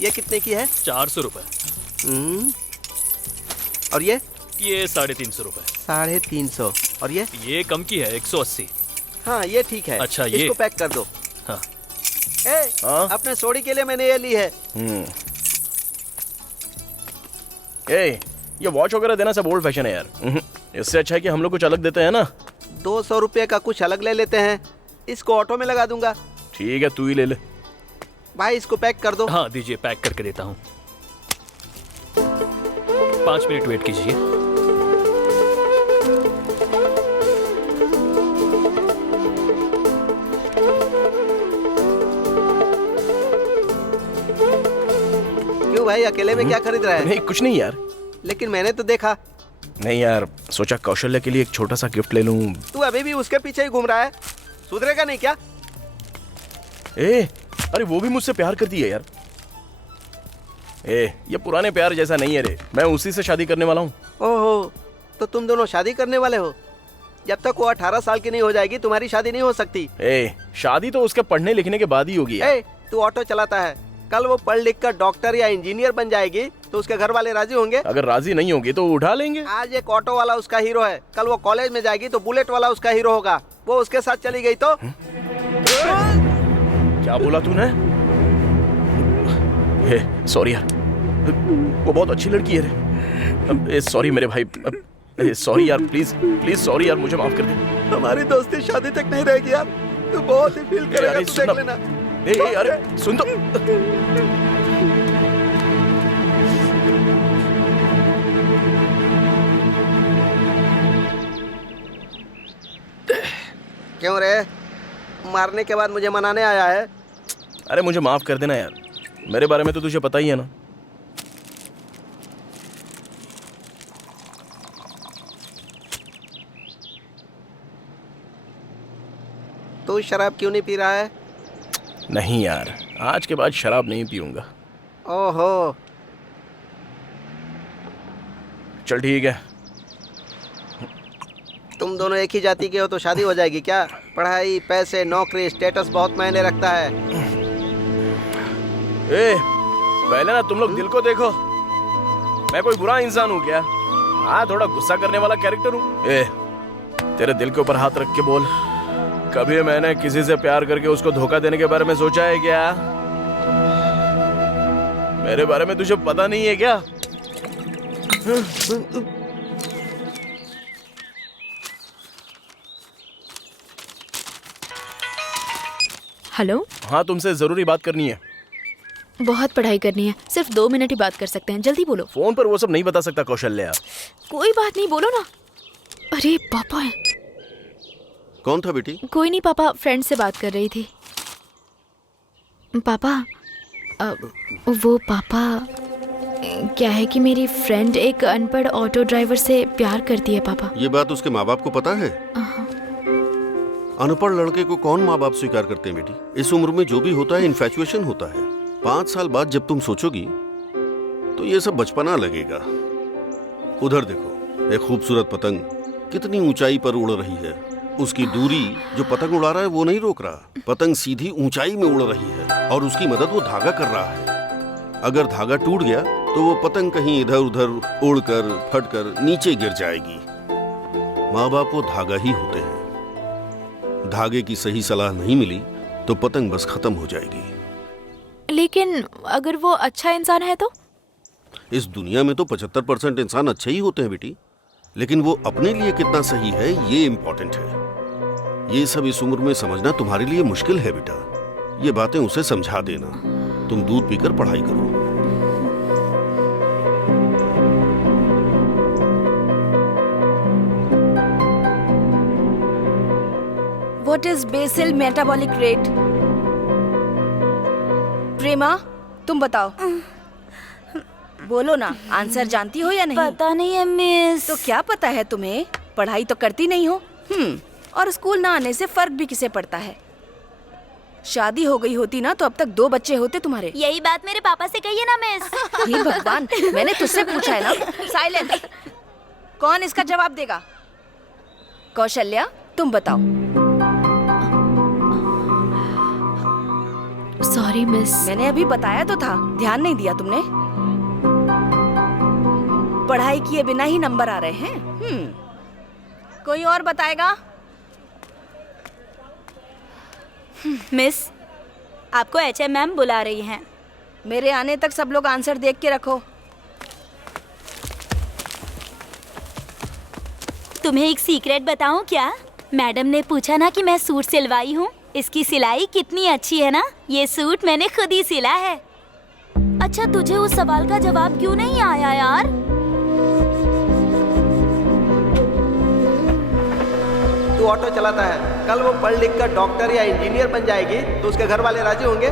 ये कितने की है? 400 रुपए। और ये 350 रुपए। 350। और ये कम की है, 180। हाँ ये ठीक है। अच्छा, ये इसको पैक कर दो। हाँ। अपने सोडी के लिए मैंने ये ली है। ये वॉच वगैरह देना सब ओल्ड फैशन है यार। इससे अच्छा है कि हम लोग कुछ अलग देते हैं ना। 200 रुपये का कुछ अलग ले लेते हैं, इसको ऑटो में लगा दूंगा। ठीक है, तू ही ले ले भाई। इसको पैक कर दो। हाँ दीजिए, पैक करके देता हूँ। 5 मिनट वेट कीजिए। क्यों भाई, अकेले में क्या खरीद रहा है? नहीं कुछ नहीं यार। लेकिन मैंने तो देखा। नहीं यार, सोचा कौशल्या के लिए एक छोटा सा गिफ्ट ले लूं। तू अभी भी उसके पीछे ही घूम रहा है, सुधरेगा नहीं क्या? अरे वो भी मुझसे प्यार करती है यार। ये पुराने प्यार जैसा नहीं है रे, मैं उसी से शादी करने वाला हूँ। ओहो, तो तुम दोनों शादी करने वाले हो? जब तक वो 18 साल की नहीं हो जाएगी तुम्हारी शादी नहीं हो सकती। शादी तो उसके पढ़ने लिखने के बाद ही होगी यार। तू ऑटो चलाता है, कल वो पढ़ लिख कर डॉक्टर या इंजीनियर बन जाएगी तो उसके घर वाले राजी होंगे? अगर राजी नहीं होंगे तो उठा लेंगे। आज एक ऑटो वाला उसका हीरो है, कल वो कॉलेज में जाएगी तो बुलेट वाला उसका हीरो होगा। वो उसके साथ चली गई तो? क्या बोला तूने? सॉरी यार, वो बहुत अच्छी लड़की है रे। सॉरी मेरे भाई, सॉरी यार, प्लीज प्लीज सॉरी यार, मुझे माफ कर दे। हमारी दोस्ती शादी तक नहीं रहेगी यार, तू बहुत ही फील करेगा, तू देख लेना। अरे सुन तो। क्यों रे, मारने के बाद मुझे मनाने आया है? अरे मुझे माफ कर देना यार, मेरे बारे में तो तुझे पता ही है ना। तू शराब क्यों नहीं पी रहा है? नहीं यार, आज के बाद शराब नहीं पीऊंगा। ओहो, चल ठीक है। तुम दोनों एक ही जाति के हो तो शादी हो जाएगी क्या? पढ़ाई, पैसे, नौकरी, स्टेटस बहुत मायने रखता है। पहले ना तुम लोग दिल को देखो, मैं कोई बुरा इंसान हूँ क्या? हाँ, थोड़ा गुस्सा करने वाला कैरेक्टर हूँ। तेरे दिल के ऊपर हाथ रख के बोल, कभी मैंने किसी से प्यार करके उसको धोखा देने के बारे में सोचा है क्या? मेरे बारे में तुझे पता नहीं है क्या? हेलो। हाँ, तुमसे जरूरी बात करनी है। बहुत पढ़ाई करनी है, सिर्फ 2 मिनट ही बात कर सकते हैं, जल्दी बोलो। फोन पर वो सब नहीं बता सकता कौशल्या। कोई बात नहीं, बोलो ना। अरे पापा है। कौन था बेटी? कोई नहीं पापा, फ्रेंड से बात कर रही थी। पापा वो पापा, क्या है कि मेरी फ्रेंड एक अनपढ़ ऑटो ड्राइवर से प्यार करती है पापा। ये बात उसके माँ बाप को पता है? अनपढ़ लड़के को कौन माँ बाप स्वीकार करते हैं बेटी? इस उम्र में जो भी होता है इन्फैचुएशन होता है। 5 साल बाद जब तुम सोचोगी तो ये सब बचपना लगेगा। उधर देखो, एक खूबसूरत पतंग कितनी ऊंचाई पर उड़ रही है। उसकी दूरी जो पतंग उड़ा रहा है वो नहीं रोक रहा, पतंग सीधी ऊंचाई में उड़ रही है और उसकी मदद वो धागा कर रहा है। अगर धागा टूट गया तो वो पतंग कहीं इधर उधर उड़कर फटकर नीचे गिर जाएगी। माँ बाप वो धागा ही होते हैं। धागे की सही सलाह नहीं मिली तो पतंग बस खत्म हो जाएगी। लेकिन अगर वो अच्छा इंसान है तो? इस दुनिया में तो 75% इंसान अच्छे ही होते हैं बेटी, लेकिन वो अपने लिए कितना सही है ये इम्पोर्टेंट है। ये सब इस उम्र में समझना तुम्हारे लिए मुश्किल है बेटा। ये बातें उसे समझा देना। तुम दूध पीकर पढ़ाई करो। What is basal metabolic rate? प्रेमा, तुम बताओ। बोलो ना, आंसर जानती हो या नहीं? पता नहीं है मिस। तो क्या पता है तुम्हें? पढ़ाई तो करती नहीं हो। और स्कूल ना आने से फर्क भी किसे पड़ता है? शादी हो गई होती ना तो अब तक 2 बच्चे होते तुम्हारे। यही बात मेरे पापा से कहिए ना मिस। हे भगवान, मैंने तुझसे पूछा है ना। साइलेंट। कौन इसका जवाब देगा? कौशल्या, तुम बताओ। Sorry miss. मैंने अभी बताया तो था, ध्यान नहीं दिया तुमने। पढ़ाई किए बिना ही नंबर आ रहे हैं। कोई और बताएगा? मिस, आपको HM मैम बुला रही हैं। मेरे आने तक सब लोग आंसर देख के रखो। तुम्हें एक सीक्रेट बताऊं क्या? मैडम ने पूछा ना कि मैं सूट सिलवाई हूँ। इसकी सिलाई कितनी अच्छी है ना। ये सूट मैंने खुद ही सिला है। अच्छा, तुझे उस सवाल का जवाब क्यों नहीं आया यार? तू ऑटो चलाता है, कल वो पढ़ लिख कर डॉक्टर या इंजीनियर बन जाएगी तो उसके घर वाले राजी होंगे?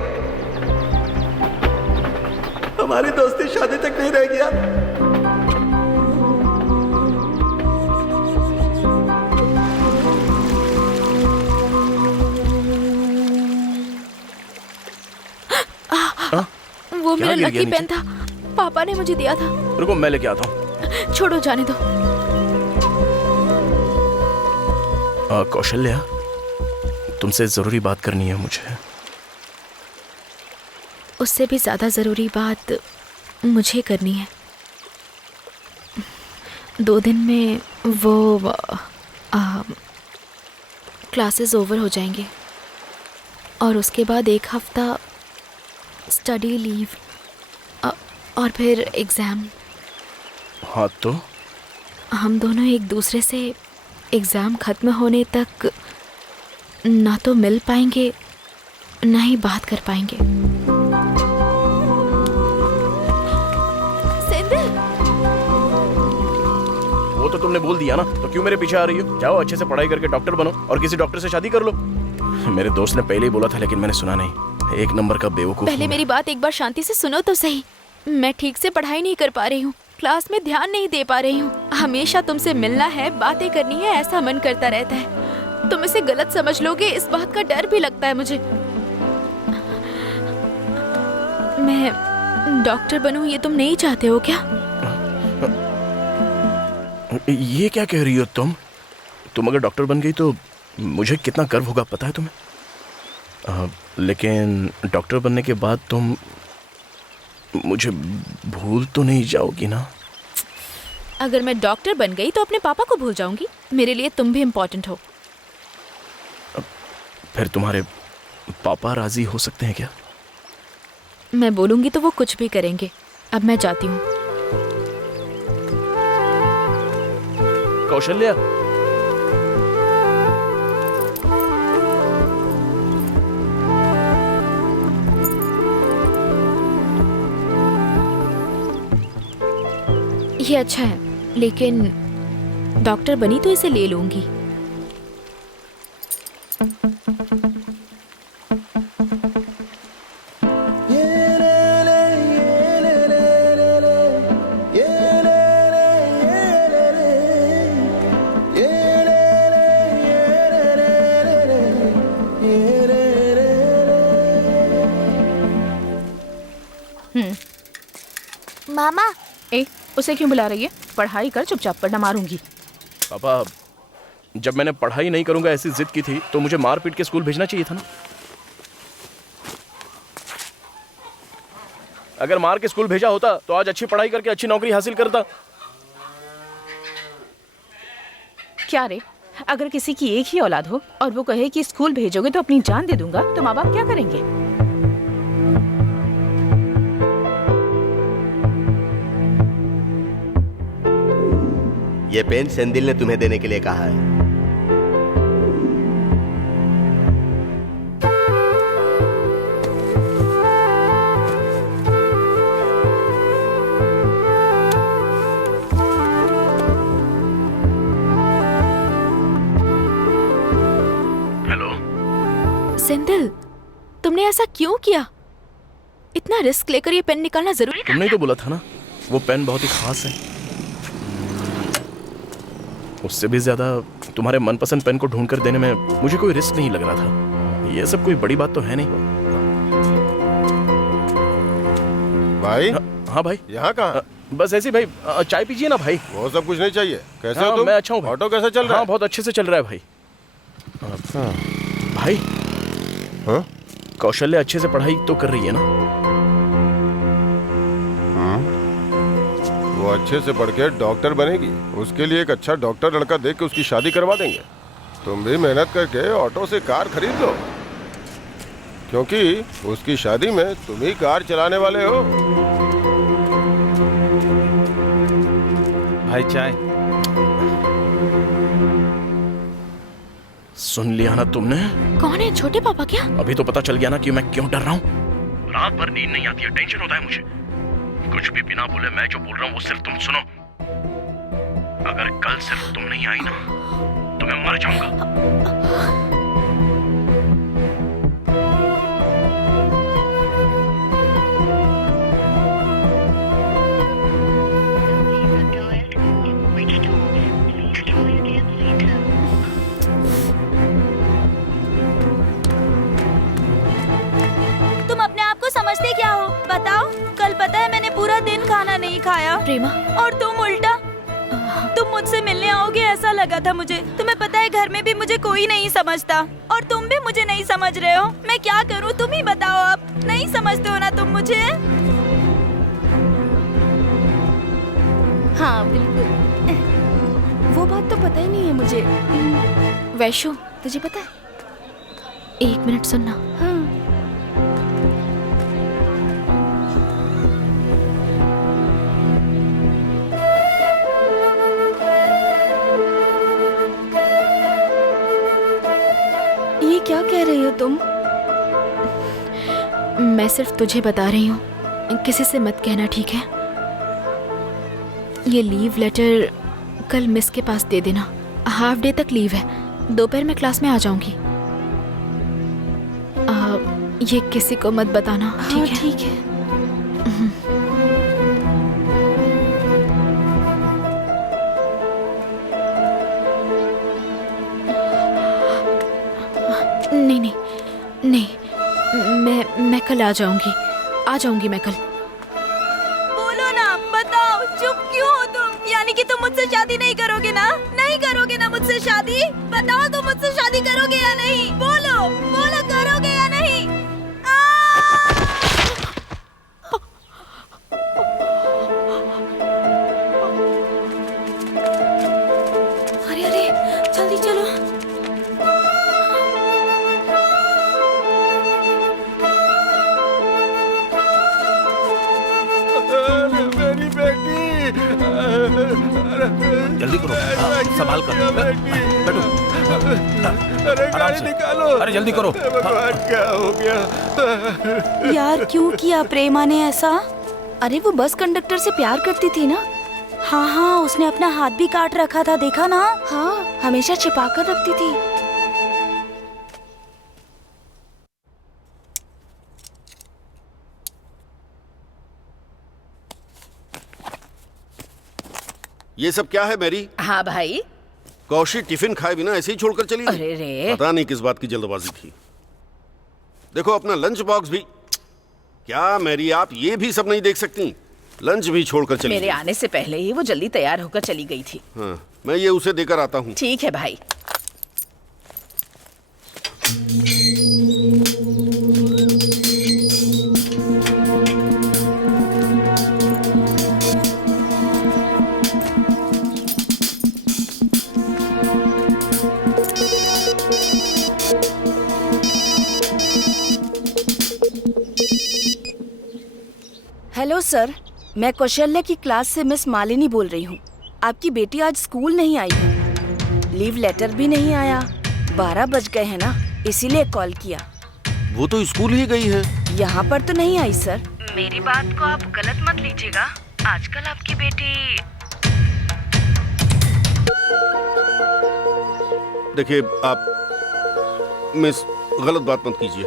हमारी दोस्ती शादी तक नहीं रहेगी यार। वो मेरा गिर गया लकी पेन था, पापा ने मुझे दिया था। रुको मैं लेके आता हूँ। छोड़ो, जाने दो। कौशल्या, तुमसे जरूरी बात करनी है मुझे। उससे भी ज्यादा जरूरी बात मुझे करनी है। 2 दिन में वो क्लासेस ओवर हो जाएंगे और उसके बाद 1 हफ्ता स्टडी लीव और फिर एग्ज़ाम। हाँ तो हम दोनों एक दूसरे से एग्ज़ाम ख़त्म होने तक ना तो मिल पाएंगे ना ही बात कर पाएंगे। वो तो तुमने बोल दिया ना, तो क्यों मेरे पीछे आ रही हो? जाओ अच्छे से पढ़ाई करके डॉक्टर बनो और किसी डॉक्टर से शादी कर लो। मेरे दोस्त ने पहले ही बोला था लेकिन मैंने सुना नहीं। 1 नंबर का बेवकूफ। पहले मेरी बात एक बार शांति से सुनो तो सही। मैं ठीक से पढ़ाई नहीं कर पा रही हूँ, क्लास में ध्यान नहीं दे पा रही हूँ। हमेशा तुमसे मिलना है, बातें करनी है, ऐसा मन करता रहता है। तुम इसे गलत समझ लोगे, इस बात का डर भी लगता है मुझे। मैं डॉक्टर बनूं ये तुम नहीं चाहते हो क्या? ये क्या कह रही हो तुम? तुम अगर डॉक्टर बन गई तो मुझे कितना गर्व होगा पता है तुम्हें? लेकिन डॉक्टर बनने के बाद तुम मुझे भूल तो नहीं जाओगी ना? अगर मैं डॉक्टर बन गई तो अपने पापा को भूल जाऊंगी। मेरे लिए तुम भी इम्पोर्टेंट हो। फिर तुम्हारे पापा राजी हो सकते हैं क्या? मैं बोलूंगी तो वो कुछ भी करेंगे। अब मैं जाती हूँ। कौशल्या, ये अच्छा है, लेकिन डॉक्टर बनी तो इसे ले लूंगी। मामा, उसे क्यों बुला रही है? पढ़ाई कर चुपचाप, वरना मारूंगी। पापा, जब मैंने पढ़ाई नहीं करूंगा ऐसी जिद की थी तो मुझे मार पीट के स्कूल भेजना चाहिए था ना। अगर मार के स्कूल भेजा होता तो आज अच्छी पढ़ाई करके अच्छी नौकरी हासिल करता। क्या रे, अगर किसी की एक ही औलाद हो और वो कहे कि स्कूल भेजोगे तो अपनी जान दे दूंगा, तो माँ बाप क्या करेंगे? ये पेन सेंदिल ने तुम्हें देने के लिए कहा है। हेलो सेंदिल, तुमने ऐसा क्यों किया? इतना रिस्क लेकर ये पेन निकालना जरूरी था? तुमने ही तो बोला था ना, वो पेन बहुत ही खास है। उससे भी ज्यादा तुम्हारे मनपसंद पेन को ढूंढ कर देने में मुझे कोई रिस्क नहीं लग रहा था। ये सब कोई बड़ी बात तो है नहीं। भाई। हाँ भाई। यहाँ कहाँ? बस ऐसे भाई, चाय पीजिए ना भाई। वो सब कुछ नहीं चाहिए। कैसे हाँ, हो तुम? मैं अच्छा हूँ। ऑटो कैसा चल रहा है? हाँ, बहुत अच्छे से चल रहा है भाई। भाई, हाँ? कौशल्या अच्छे से पढ़ाई तो कर रही है ना? वो अच्छे से पढ़ के डॉक्टर बनेगी। उसके लिए एक अच्छा डॉक्टर लड़का देख के उसकी शादी करवा देंगे। तुम भी मेहनत करके ऑटो से कार खरीद लो, क्योंकि उसकी शादी में तुम ही कार चलाने वाले हो। भाई चाय। सुन लिया ना तुमने? कौन है? छोटे पापा क्या? अभी तो पता चल गया ना कि मैं क्यों डर रहा हूँ। रात भर नींद नहीं आती है, टेंशन होता है मुझे। कुछ भी बिना बोले मैं जो बोल रहा हूँ वो सिर्फ तुम सुनो। अगर कल सिर्फ तुम नहीं आई ना तो मैं मर जाऊंगा। खाना नहीं खाया प्रेमा, और तुम उल्टा तुम मुझसे मिलने आओगे ऐसा लगा था मुझे। तुम्हें पता है घर में भी मुझे कोई नहीं समझता और तुम भी मुझे नहीं समझ रहे हो। मैं क्या करूं तुम ही बताओ। अब नहीं समझते हो ना तुम मुझे। हाँ बिल्कुल, वो बात तो पता ही नहीं है मुझे। वैशु तुझे पता है? 1 मिनट सुनना। हाँ। ये क्या कह रही हो तुम? मैं सिर्फ तुझे बता रही हूँ, किसी से मत कहना, ठीक है? ये लीव लेटर कल मिस के पास दे देना। हाफ डे तक लीव है, दोपहर में क्लास में आ जाऊंगी। ये किसी को मत बताना, ठीक है? ठीक है। नहीं नहीं नहीं, मैं कल आ जाऊंगी मैं कल। बोलो ना, बताओ, चुप क्यों हो तुम? यानी कि तुम मुझसे शादी नहीं करोगे ना? नहीं करोगे ना मुझसे शादी? बताओ तुम मुझसे शादी करोगे या नहीं? बोलो बोलो, करोगे या नहीं? अरे अरे, जल्दी चलो। मेरी बेटी, जल्दी करो, संभाल कर बैठो। अरे आराम गाड़ी से। निकालो। अरे जल्दी करो। भगवान क्या हो गया? यार क्यों किया प्रेमा ने ऐसा? अरे वो बस कंडक्टर से प्यार करती थी ना। हाँ हाँ, उसने अपना हाथ भी काट रखा था, देखा ना? हाँ, हमेशा छिपा कर रखती थी। ये सब क्या है मैरी? हाँ भाई। कौशी टिफिन खाए बिना ऐसे ही छोड़कर चली गई। अरे रे। पता नहीं किस बात की जल्दबाजी थी। देखो अपना लंच बॉक्स भी। क्या मैरी, आप ये भी सब नहीं देख सकती? लंच भी छोड़कर चली मेरे गई। आने से पहले ही वो जल्दी तैयार होकर चली गई थी। हाँ, मैं ये उसे देकर आता हूँ। ठीक है भाई। हेलो सर, मैं कौशल्या की क्लास से मिस मालिनी बोल रही हूँ। आपकी बेटी आज स्कूल नहीं आई है, लीव लेटर भी नहीं आया। 12 बज गए हैं ना, इसीलिए कॉल किया। वो तो स्कूल ही गई है। यहाँ पर तो नहीं आई सर। मेरी बात को आप गलत मत लीजिएगा। आजकल आपकी बेटी। देखिए आप मिस, गलत बात मत कीजिए।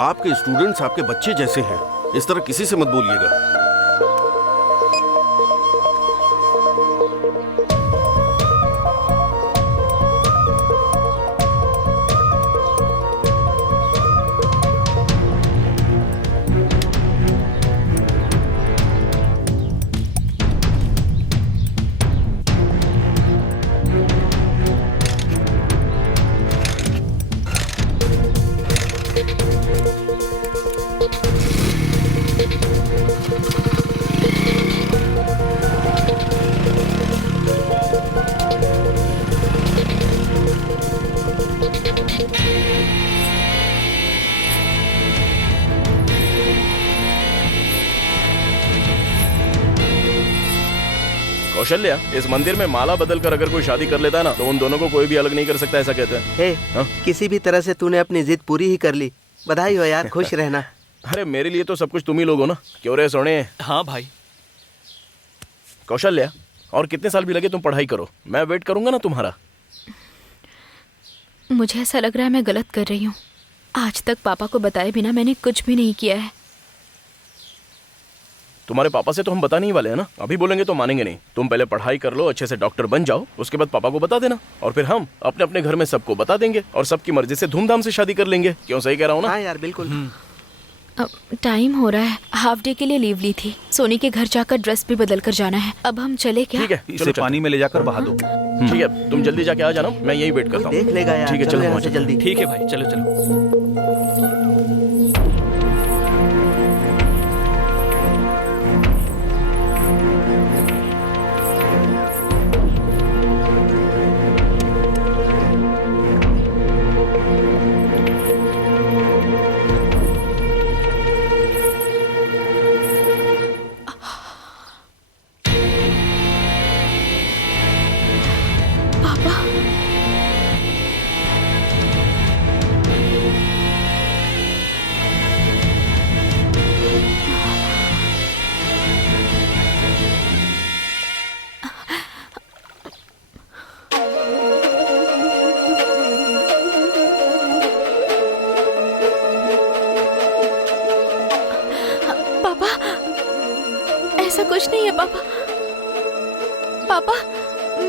आपके स्टूडेंट्स आपके बच्चे जैसे हैं, इस तरह किसी से मत बोलिएगा। कौशल्या, इस मंदिर में माला बदल कर अगर कोई शादी कर लेता है ना, तो उन दोनों को कोई भी अलग नहीं कर सकता, ऐसा कहते हैं। हे, किसी भी तरह से तूने अपनी जिद पूरी ही कर ली। बधाई हो यार, खुश रहना। अरे मेरे लिए तो सब कुछ तुम ही लोग हो ना, क्यों रे सोने? हाँ भाई। कौशल्या, और कितने साल भी लगे तुम पढ़ाई करो, मैं वेट करूंगा ना तुम्हारा। मुझे ऐसा लग रहा है मैं गलत कर रही हूँ। आज तक पापा को बताए बिना मैंने कुछ भी नहीं किया है। तुम्हारे पापा से तो हम बता नहीं वाले हैं ना, अभी बोलेंगे तो मानेंगे नहीं। तुम पहले पढ़ाई कर लो, अच्छे से डॉक्टर बन जाओ, उसके बाद पापा को बता देना, और फिर हम अपने अपने घर में सबको बता देंगे और सबकी मर्जी से धूमधाम से शादी कर लेंगे। क्यों, सही कह रहा हूँ ना? हाँ यार बिल्कुल। अब टाइम हो रहा है, हाफ डे के लिए लीव ली थी। सोनी के घर जाकर ड्रेस भी बदल कर जाना है। अब हम चले क्या? ठीक है, इसे पानी में ले जाकर बहा दो। ठीक है, तुम जल्दी जाके आ जाना, मैं यही वेट करता हूँ। देख लेगा यार। ठीक है, चलो चलो यहाँ से पहुँचो। जल्दी। ठीक है भाई, चलो चलो। पापा, ऐसा कुछ नहीं है पापा। पापा,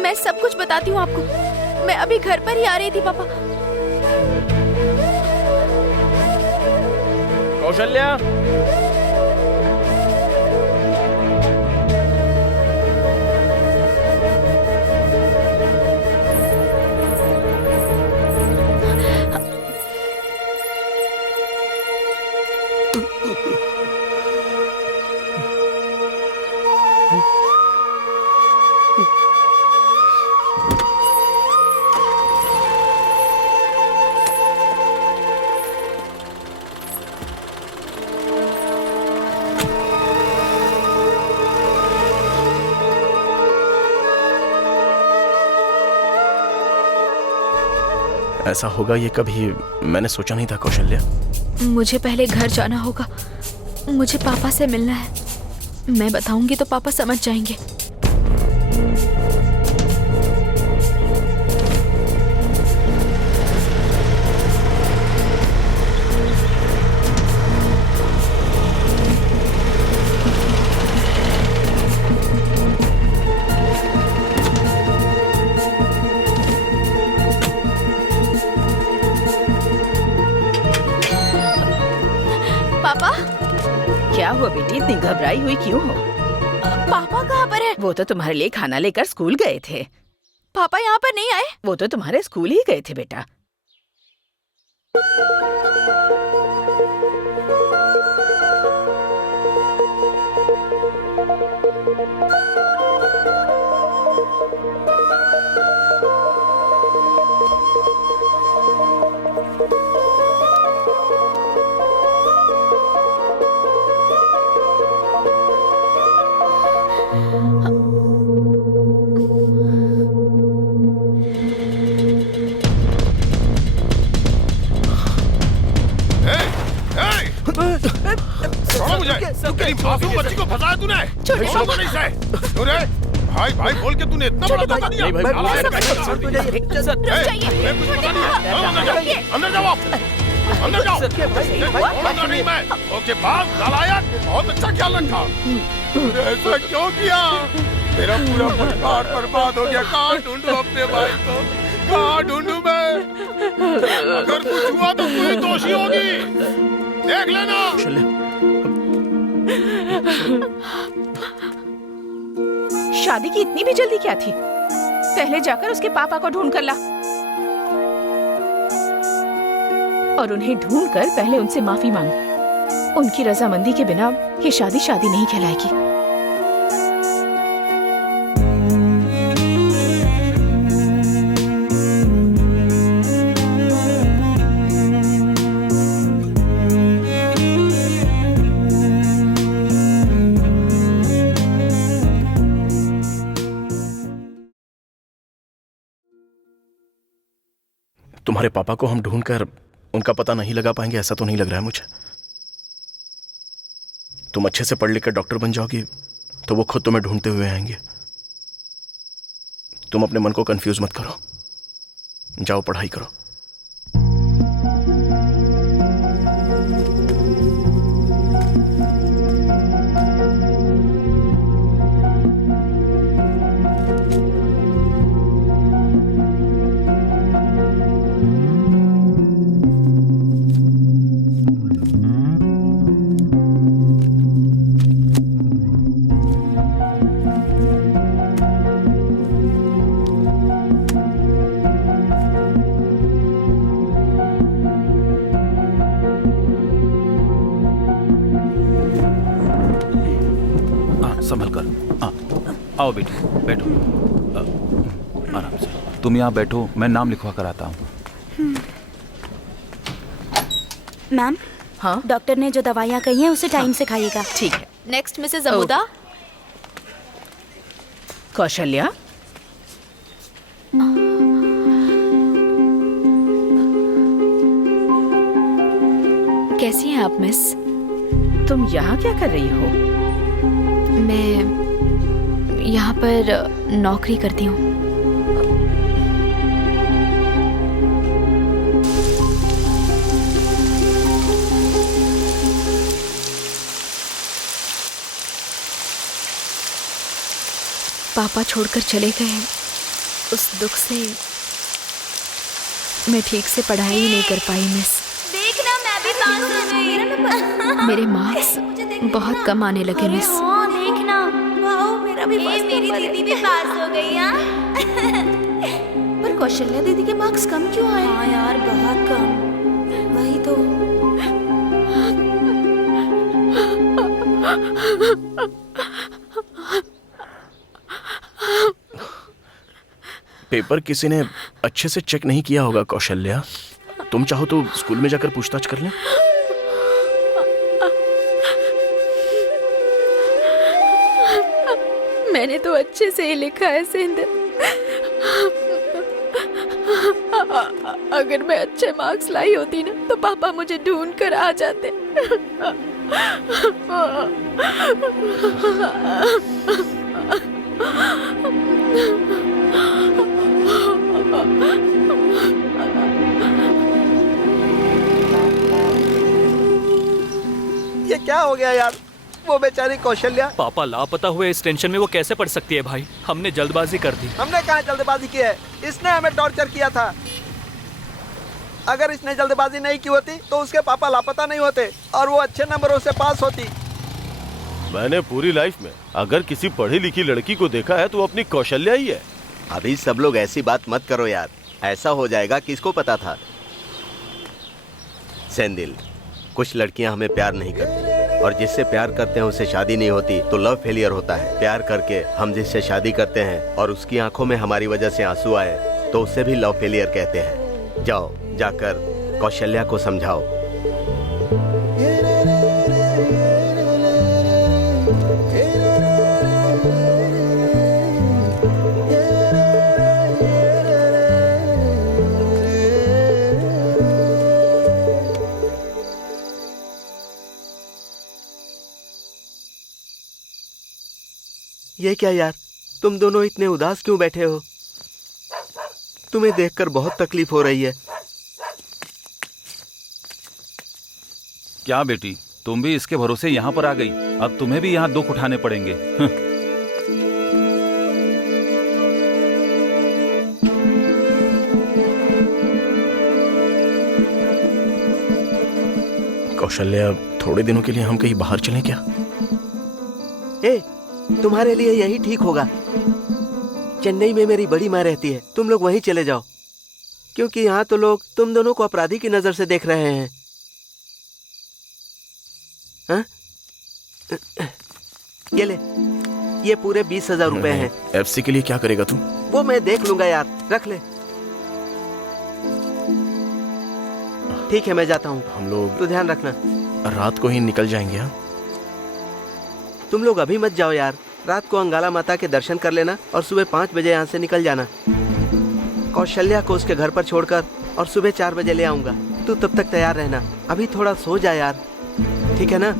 मैं सब कुछ बताती हूँ आपको। मैं अभी घर पर ही आ रही थी पापा। कौशल्या, ऐसा होगा ये कभी मैंने सोचा नहीं था कौशल्या। मुझे पहले घर जाना होगा। मुझे पापा से मिलना है। मैं बताऊंगी तो पापा समझ जाएंगे। पापा, क्या हुआ बेटी, इतनी घबराई हुई क्यों हो? पापा कहाँ पर है? वो तो तुम्हारे लिए खाना लेकर स्कूल गए थे। पापा यहाँ पर नहीं आए? वो तो तुम्हारे स्कूल ही गए थे बेटा। छोड़ो मुझे। तेरी मासूम बच्ची को फंसाया तूने। छोड़ो तो नहीं सहे। तूने भाई भाई बोल के तूने इतना बड़ा धोखा दिया। नहीं भाई, अंदर जाओ आप। अंदर जाओ। छोड़ना नहीं मैं। ओके बाप नालायक, बहुत अच्छा ख्याल रखा। तूने ऐसा क्यों किया? मेरा पूरा परिवार बर्बाद हो गया। कहाँ ढूंढूं अपने भाई को? कहाँ ढूंढूं मैं? अगर कुछ हुआ तो तू ही दोषी होगी। देख लेना। शादी की इतनी भी जल्दी क्या थी? पहले जाकर उसके पापा को ढूंढ कर ला और उन्हें ढूंढकर पहले उनसे माफी मांग। उनकी रजामंदी के बिना ये शादी शादी नहीं कहलाएगी। तुम्हारे पापा को हम ढूंढकर उनका पता नहीं लगा पाएंगे, ऐसा तो नहीं लग रहा है मुझे। तुम अच्छे से पढ़ लिख कर डॉक्टर बन जाओगी तो वो खुद तुम्हें ढूंढते हुए आएंगे। तुम अपने मन को कंफ्यूज मत करो, जाओ पढ़ाई करो। संभल कर। आओ बेटी, बैठो। आराम से। तुम यहाँ बैठो, मैं नाम लिखवा कर आता हूँ। मैम, हाँ डॉक्टर ने जो दवाइयाँ कही हैं उसे टाइम से खाइएगा। ठीक है। Next Mrs अमुदा। कौशल्या, कैसी हैं आप मिस? तुम यहाँ क्या कर रही हो? मैं यहाँ पर नौकरी करती हूँ। पापा छोड़कर चले गए, उस दुख से मैं ठीक से पढ़ाई ही नहीं कर पाई मिस। देखना मैं भी पास हो गई। मेरे मार्क्स बहुत कम आने लगे मिस। हाँ, देखना वाओ, मेरा भी मेरी दीदी भी पास हो गई। हाँ पर कौशल्या दीदी के मार्क्स कम क्यों आए? हाँ यार, बहुत कम। वही तो। पेपर किसी ने अच्छे से चेक नहीं किया होगा कौशल्या। तुम चाहो तो स्कूल में जाकर पूछताछ कर लें। मैंने तो अच्छे से ही लिखा है सिंध। अगर मैं अच्छे मार्क्स लाई होती ना तो पापा मुझे ढूंढ कर आ जाते। ये क्या हो गया यार? वो बेचारी कौशल्या। पापा लापता हुए इस टेंशन में वो कैसे पढ़ सकती है भाई? हमने जल्दबाजी कर दी। हमने कहाँ जल्दबाजी की है? इसने हमें टॉर्चर किया था। अगर इसने जल्दबाजी नहीं की होती तो उसके पापा लापता नहीं होते और वो अच्छे नंबरों से पास होती। मैंने पूरी लाइफ में अगर किसी पढ़ी लिखी लड़की को देखा है तो अपनी कौशल्या ही है। अभी सब लोग ऐसी बात मत करो यार, ऐसा हो जाएगा किसको पता था। सेंदिल, कुछ लड़कियां हमें प्यार नहीं करती और जिससे प्यार करते हैं उससे शादी नहीं होती तो लव फेलियर होता है। प्यार करके हम जिससे शादी करते हैं और उसकी आंखों में हमारी वजह से आंसू आए तो उसे भी लव फेलियर कहते हैं। जाओ, जाकर कौशल्या को समझाओ। ये क्या यार, तुम दोनों इतने उदास क्यों बैठे हो? तुम्हें देखकर बहुत तकलीफ हो रही है। क्या बेटी, तुम भी इसके भरोसे यहाँ पर आ गई? अब तुम्हें भी यहाँ दुख उठाने पड़ेंगे। कौशल्या, थोड़े दिनों के लिए हम कहीं बाहर चलें क्या? तुम्हारे लिए यही ठीक होगा। चेन्नई में मेरी बड़ी माँ रहती है, तुम लोग वहीं चले जाओ, क्योंकि यहाँ तो लोग तुम दोनों को अपराधी की नजर से देख रहे हैं। हाँ? ये ले, ये पूरे 20,000 रुपए हैं। एफसी के लिए क्या करेगा तू? वो मैं देख लूंगा यार, रख ले। ठीक है, मैं जाता हूँ। हम लोग तो ध्यान रखना। रात को ही निकल जाएंगे। हाँ, तुम लोग अभी मत जाओ यार, रात को अंगाला माता के दर्शन कर लेना और सुबह 5 बजे यहाँ से निकल जाना। कौशल्या को उसके घर पर छोड़कर और सुबह 4 बजे ले आऊंगा। तू तब तक तैयार रहना। अभी थोड़ा सो जा यार, ठीक है ना?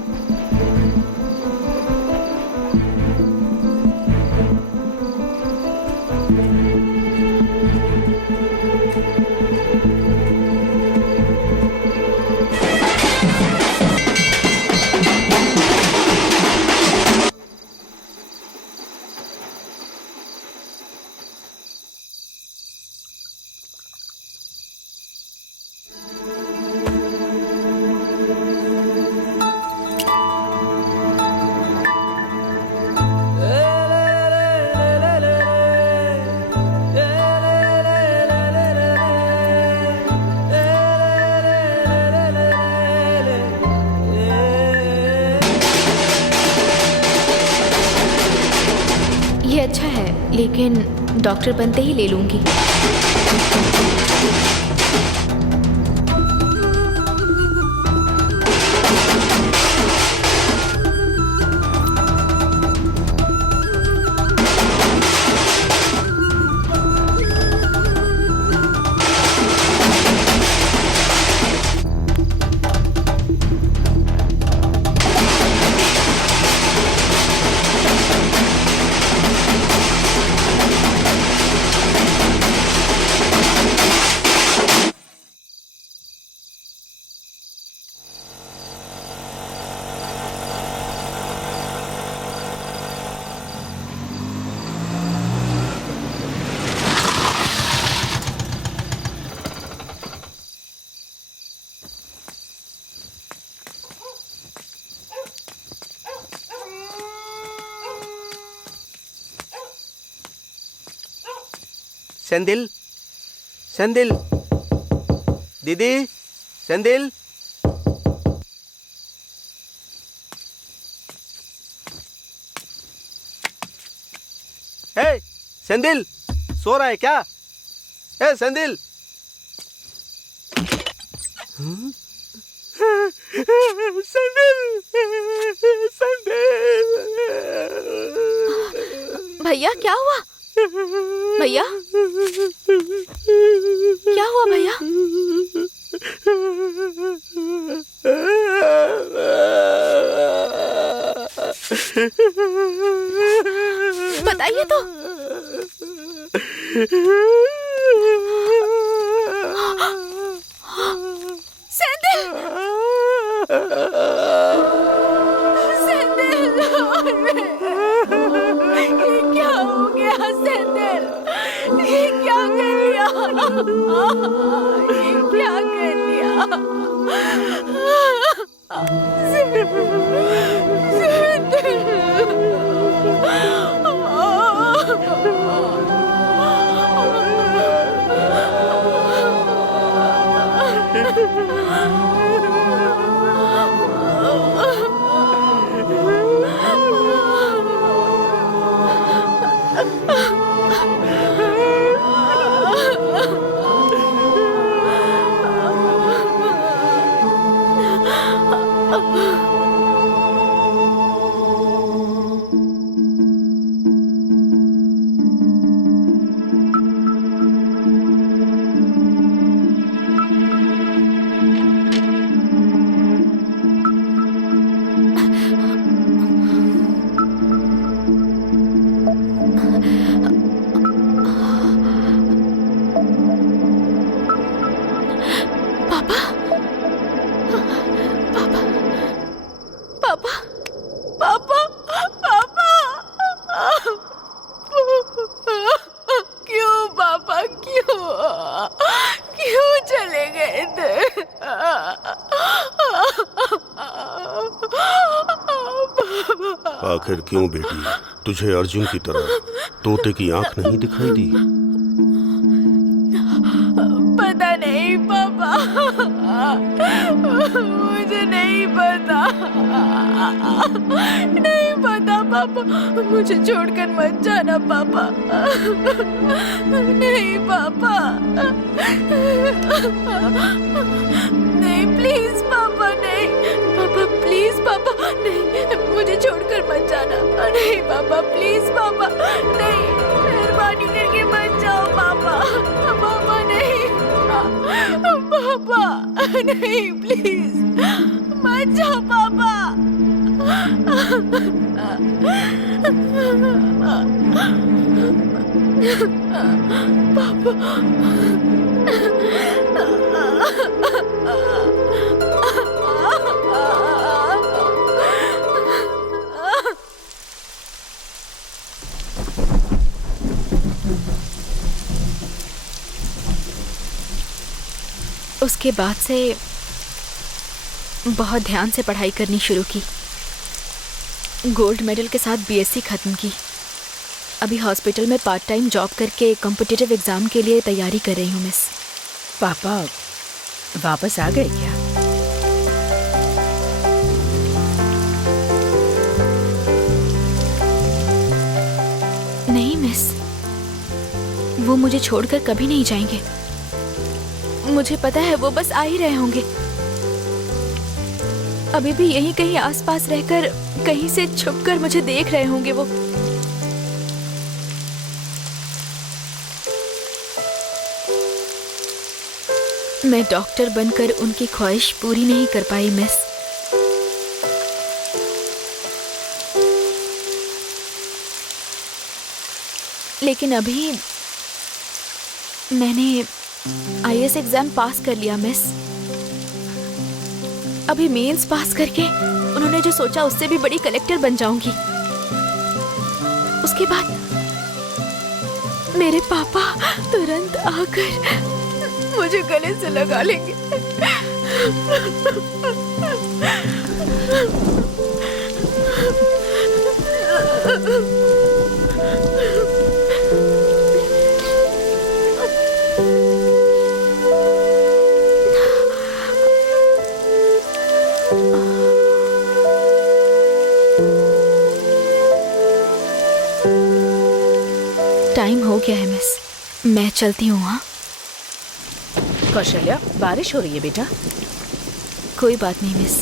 लेकिन डॉक्टर बनते ही ले लूंगी। सेंदिल, सेंदिल, दीदी, सेंदिल। हे, सेंदिल, सो रहा है क्या? हे, सेंदिल। सेंदिल, सेंदिल। भैया क्या हुआ? भैया क्या हुआ भैया? बताइए तो। सेंदिल, सेंदिल, ये क्या हो गया सेंदिल? ये क्या कर लिया? ये क्या कर लिया? आखिर क्यों बेटी? तुझे अर्जुन की तरह तोते की आंख नहीं दिखाई दी? पता नहीं पापा, मुझे नहीं पता, नहीं पता पापा, मुझे छोड़कर मत जाना पापा, नहीं पापा, नहीं प्लीज पापा, नहीं पापा, प्लीज पापा, नहीं मुझे छोड़कर मत जाना, नहीं पापा, प्लीज पापा, नहीं, मेहरबानी करके मत जाओ पापा, पापा नहीं, पापा नहीं, प्लीज मत जाओ पापा, उसके बाद से बहुत ध्यान से पढ़ाई करनी शुरू की। गोल्ड मेडल के साथ बीएससी खत्म की। अभी हॉस्पिटल में पार्ट टाइम जॉब करके कॉम्पिटिटिव एग्जाम के लिए तैयारी कर रही हूँ मिस। पापा वापस आ गए क्या? नहीं मिस, वो मुझे छोड़कर कभी नहीं जाएंगे। मुझे पता है वो बस आ ही रहे होंगे। अभी भी यहीं कहीं आसपास रहकर कहीं से छुपकर मुझे देख रहे होंगे वो। मैं डॉक्टर बनकर उनकी ख्वाहिश पूरी नहीं कर पाई मिस। लेकिन अभी मैंने आईएएस एग्जाम पास कर लिया मिस। अभी मेंस पास करके उन्होंने जो सोचा उससे भी बड़ी कलेक्टर बन जाऊंगी। उसके बाद मेरे पापा तुरंत आकर मुझे गले से लगा लेंगे। टाइम हो गया है मिस, मैं चलती हूँ। हाँ कौशल्या, बारिश हो रही है बेटा। कोई बात नहीं मिस।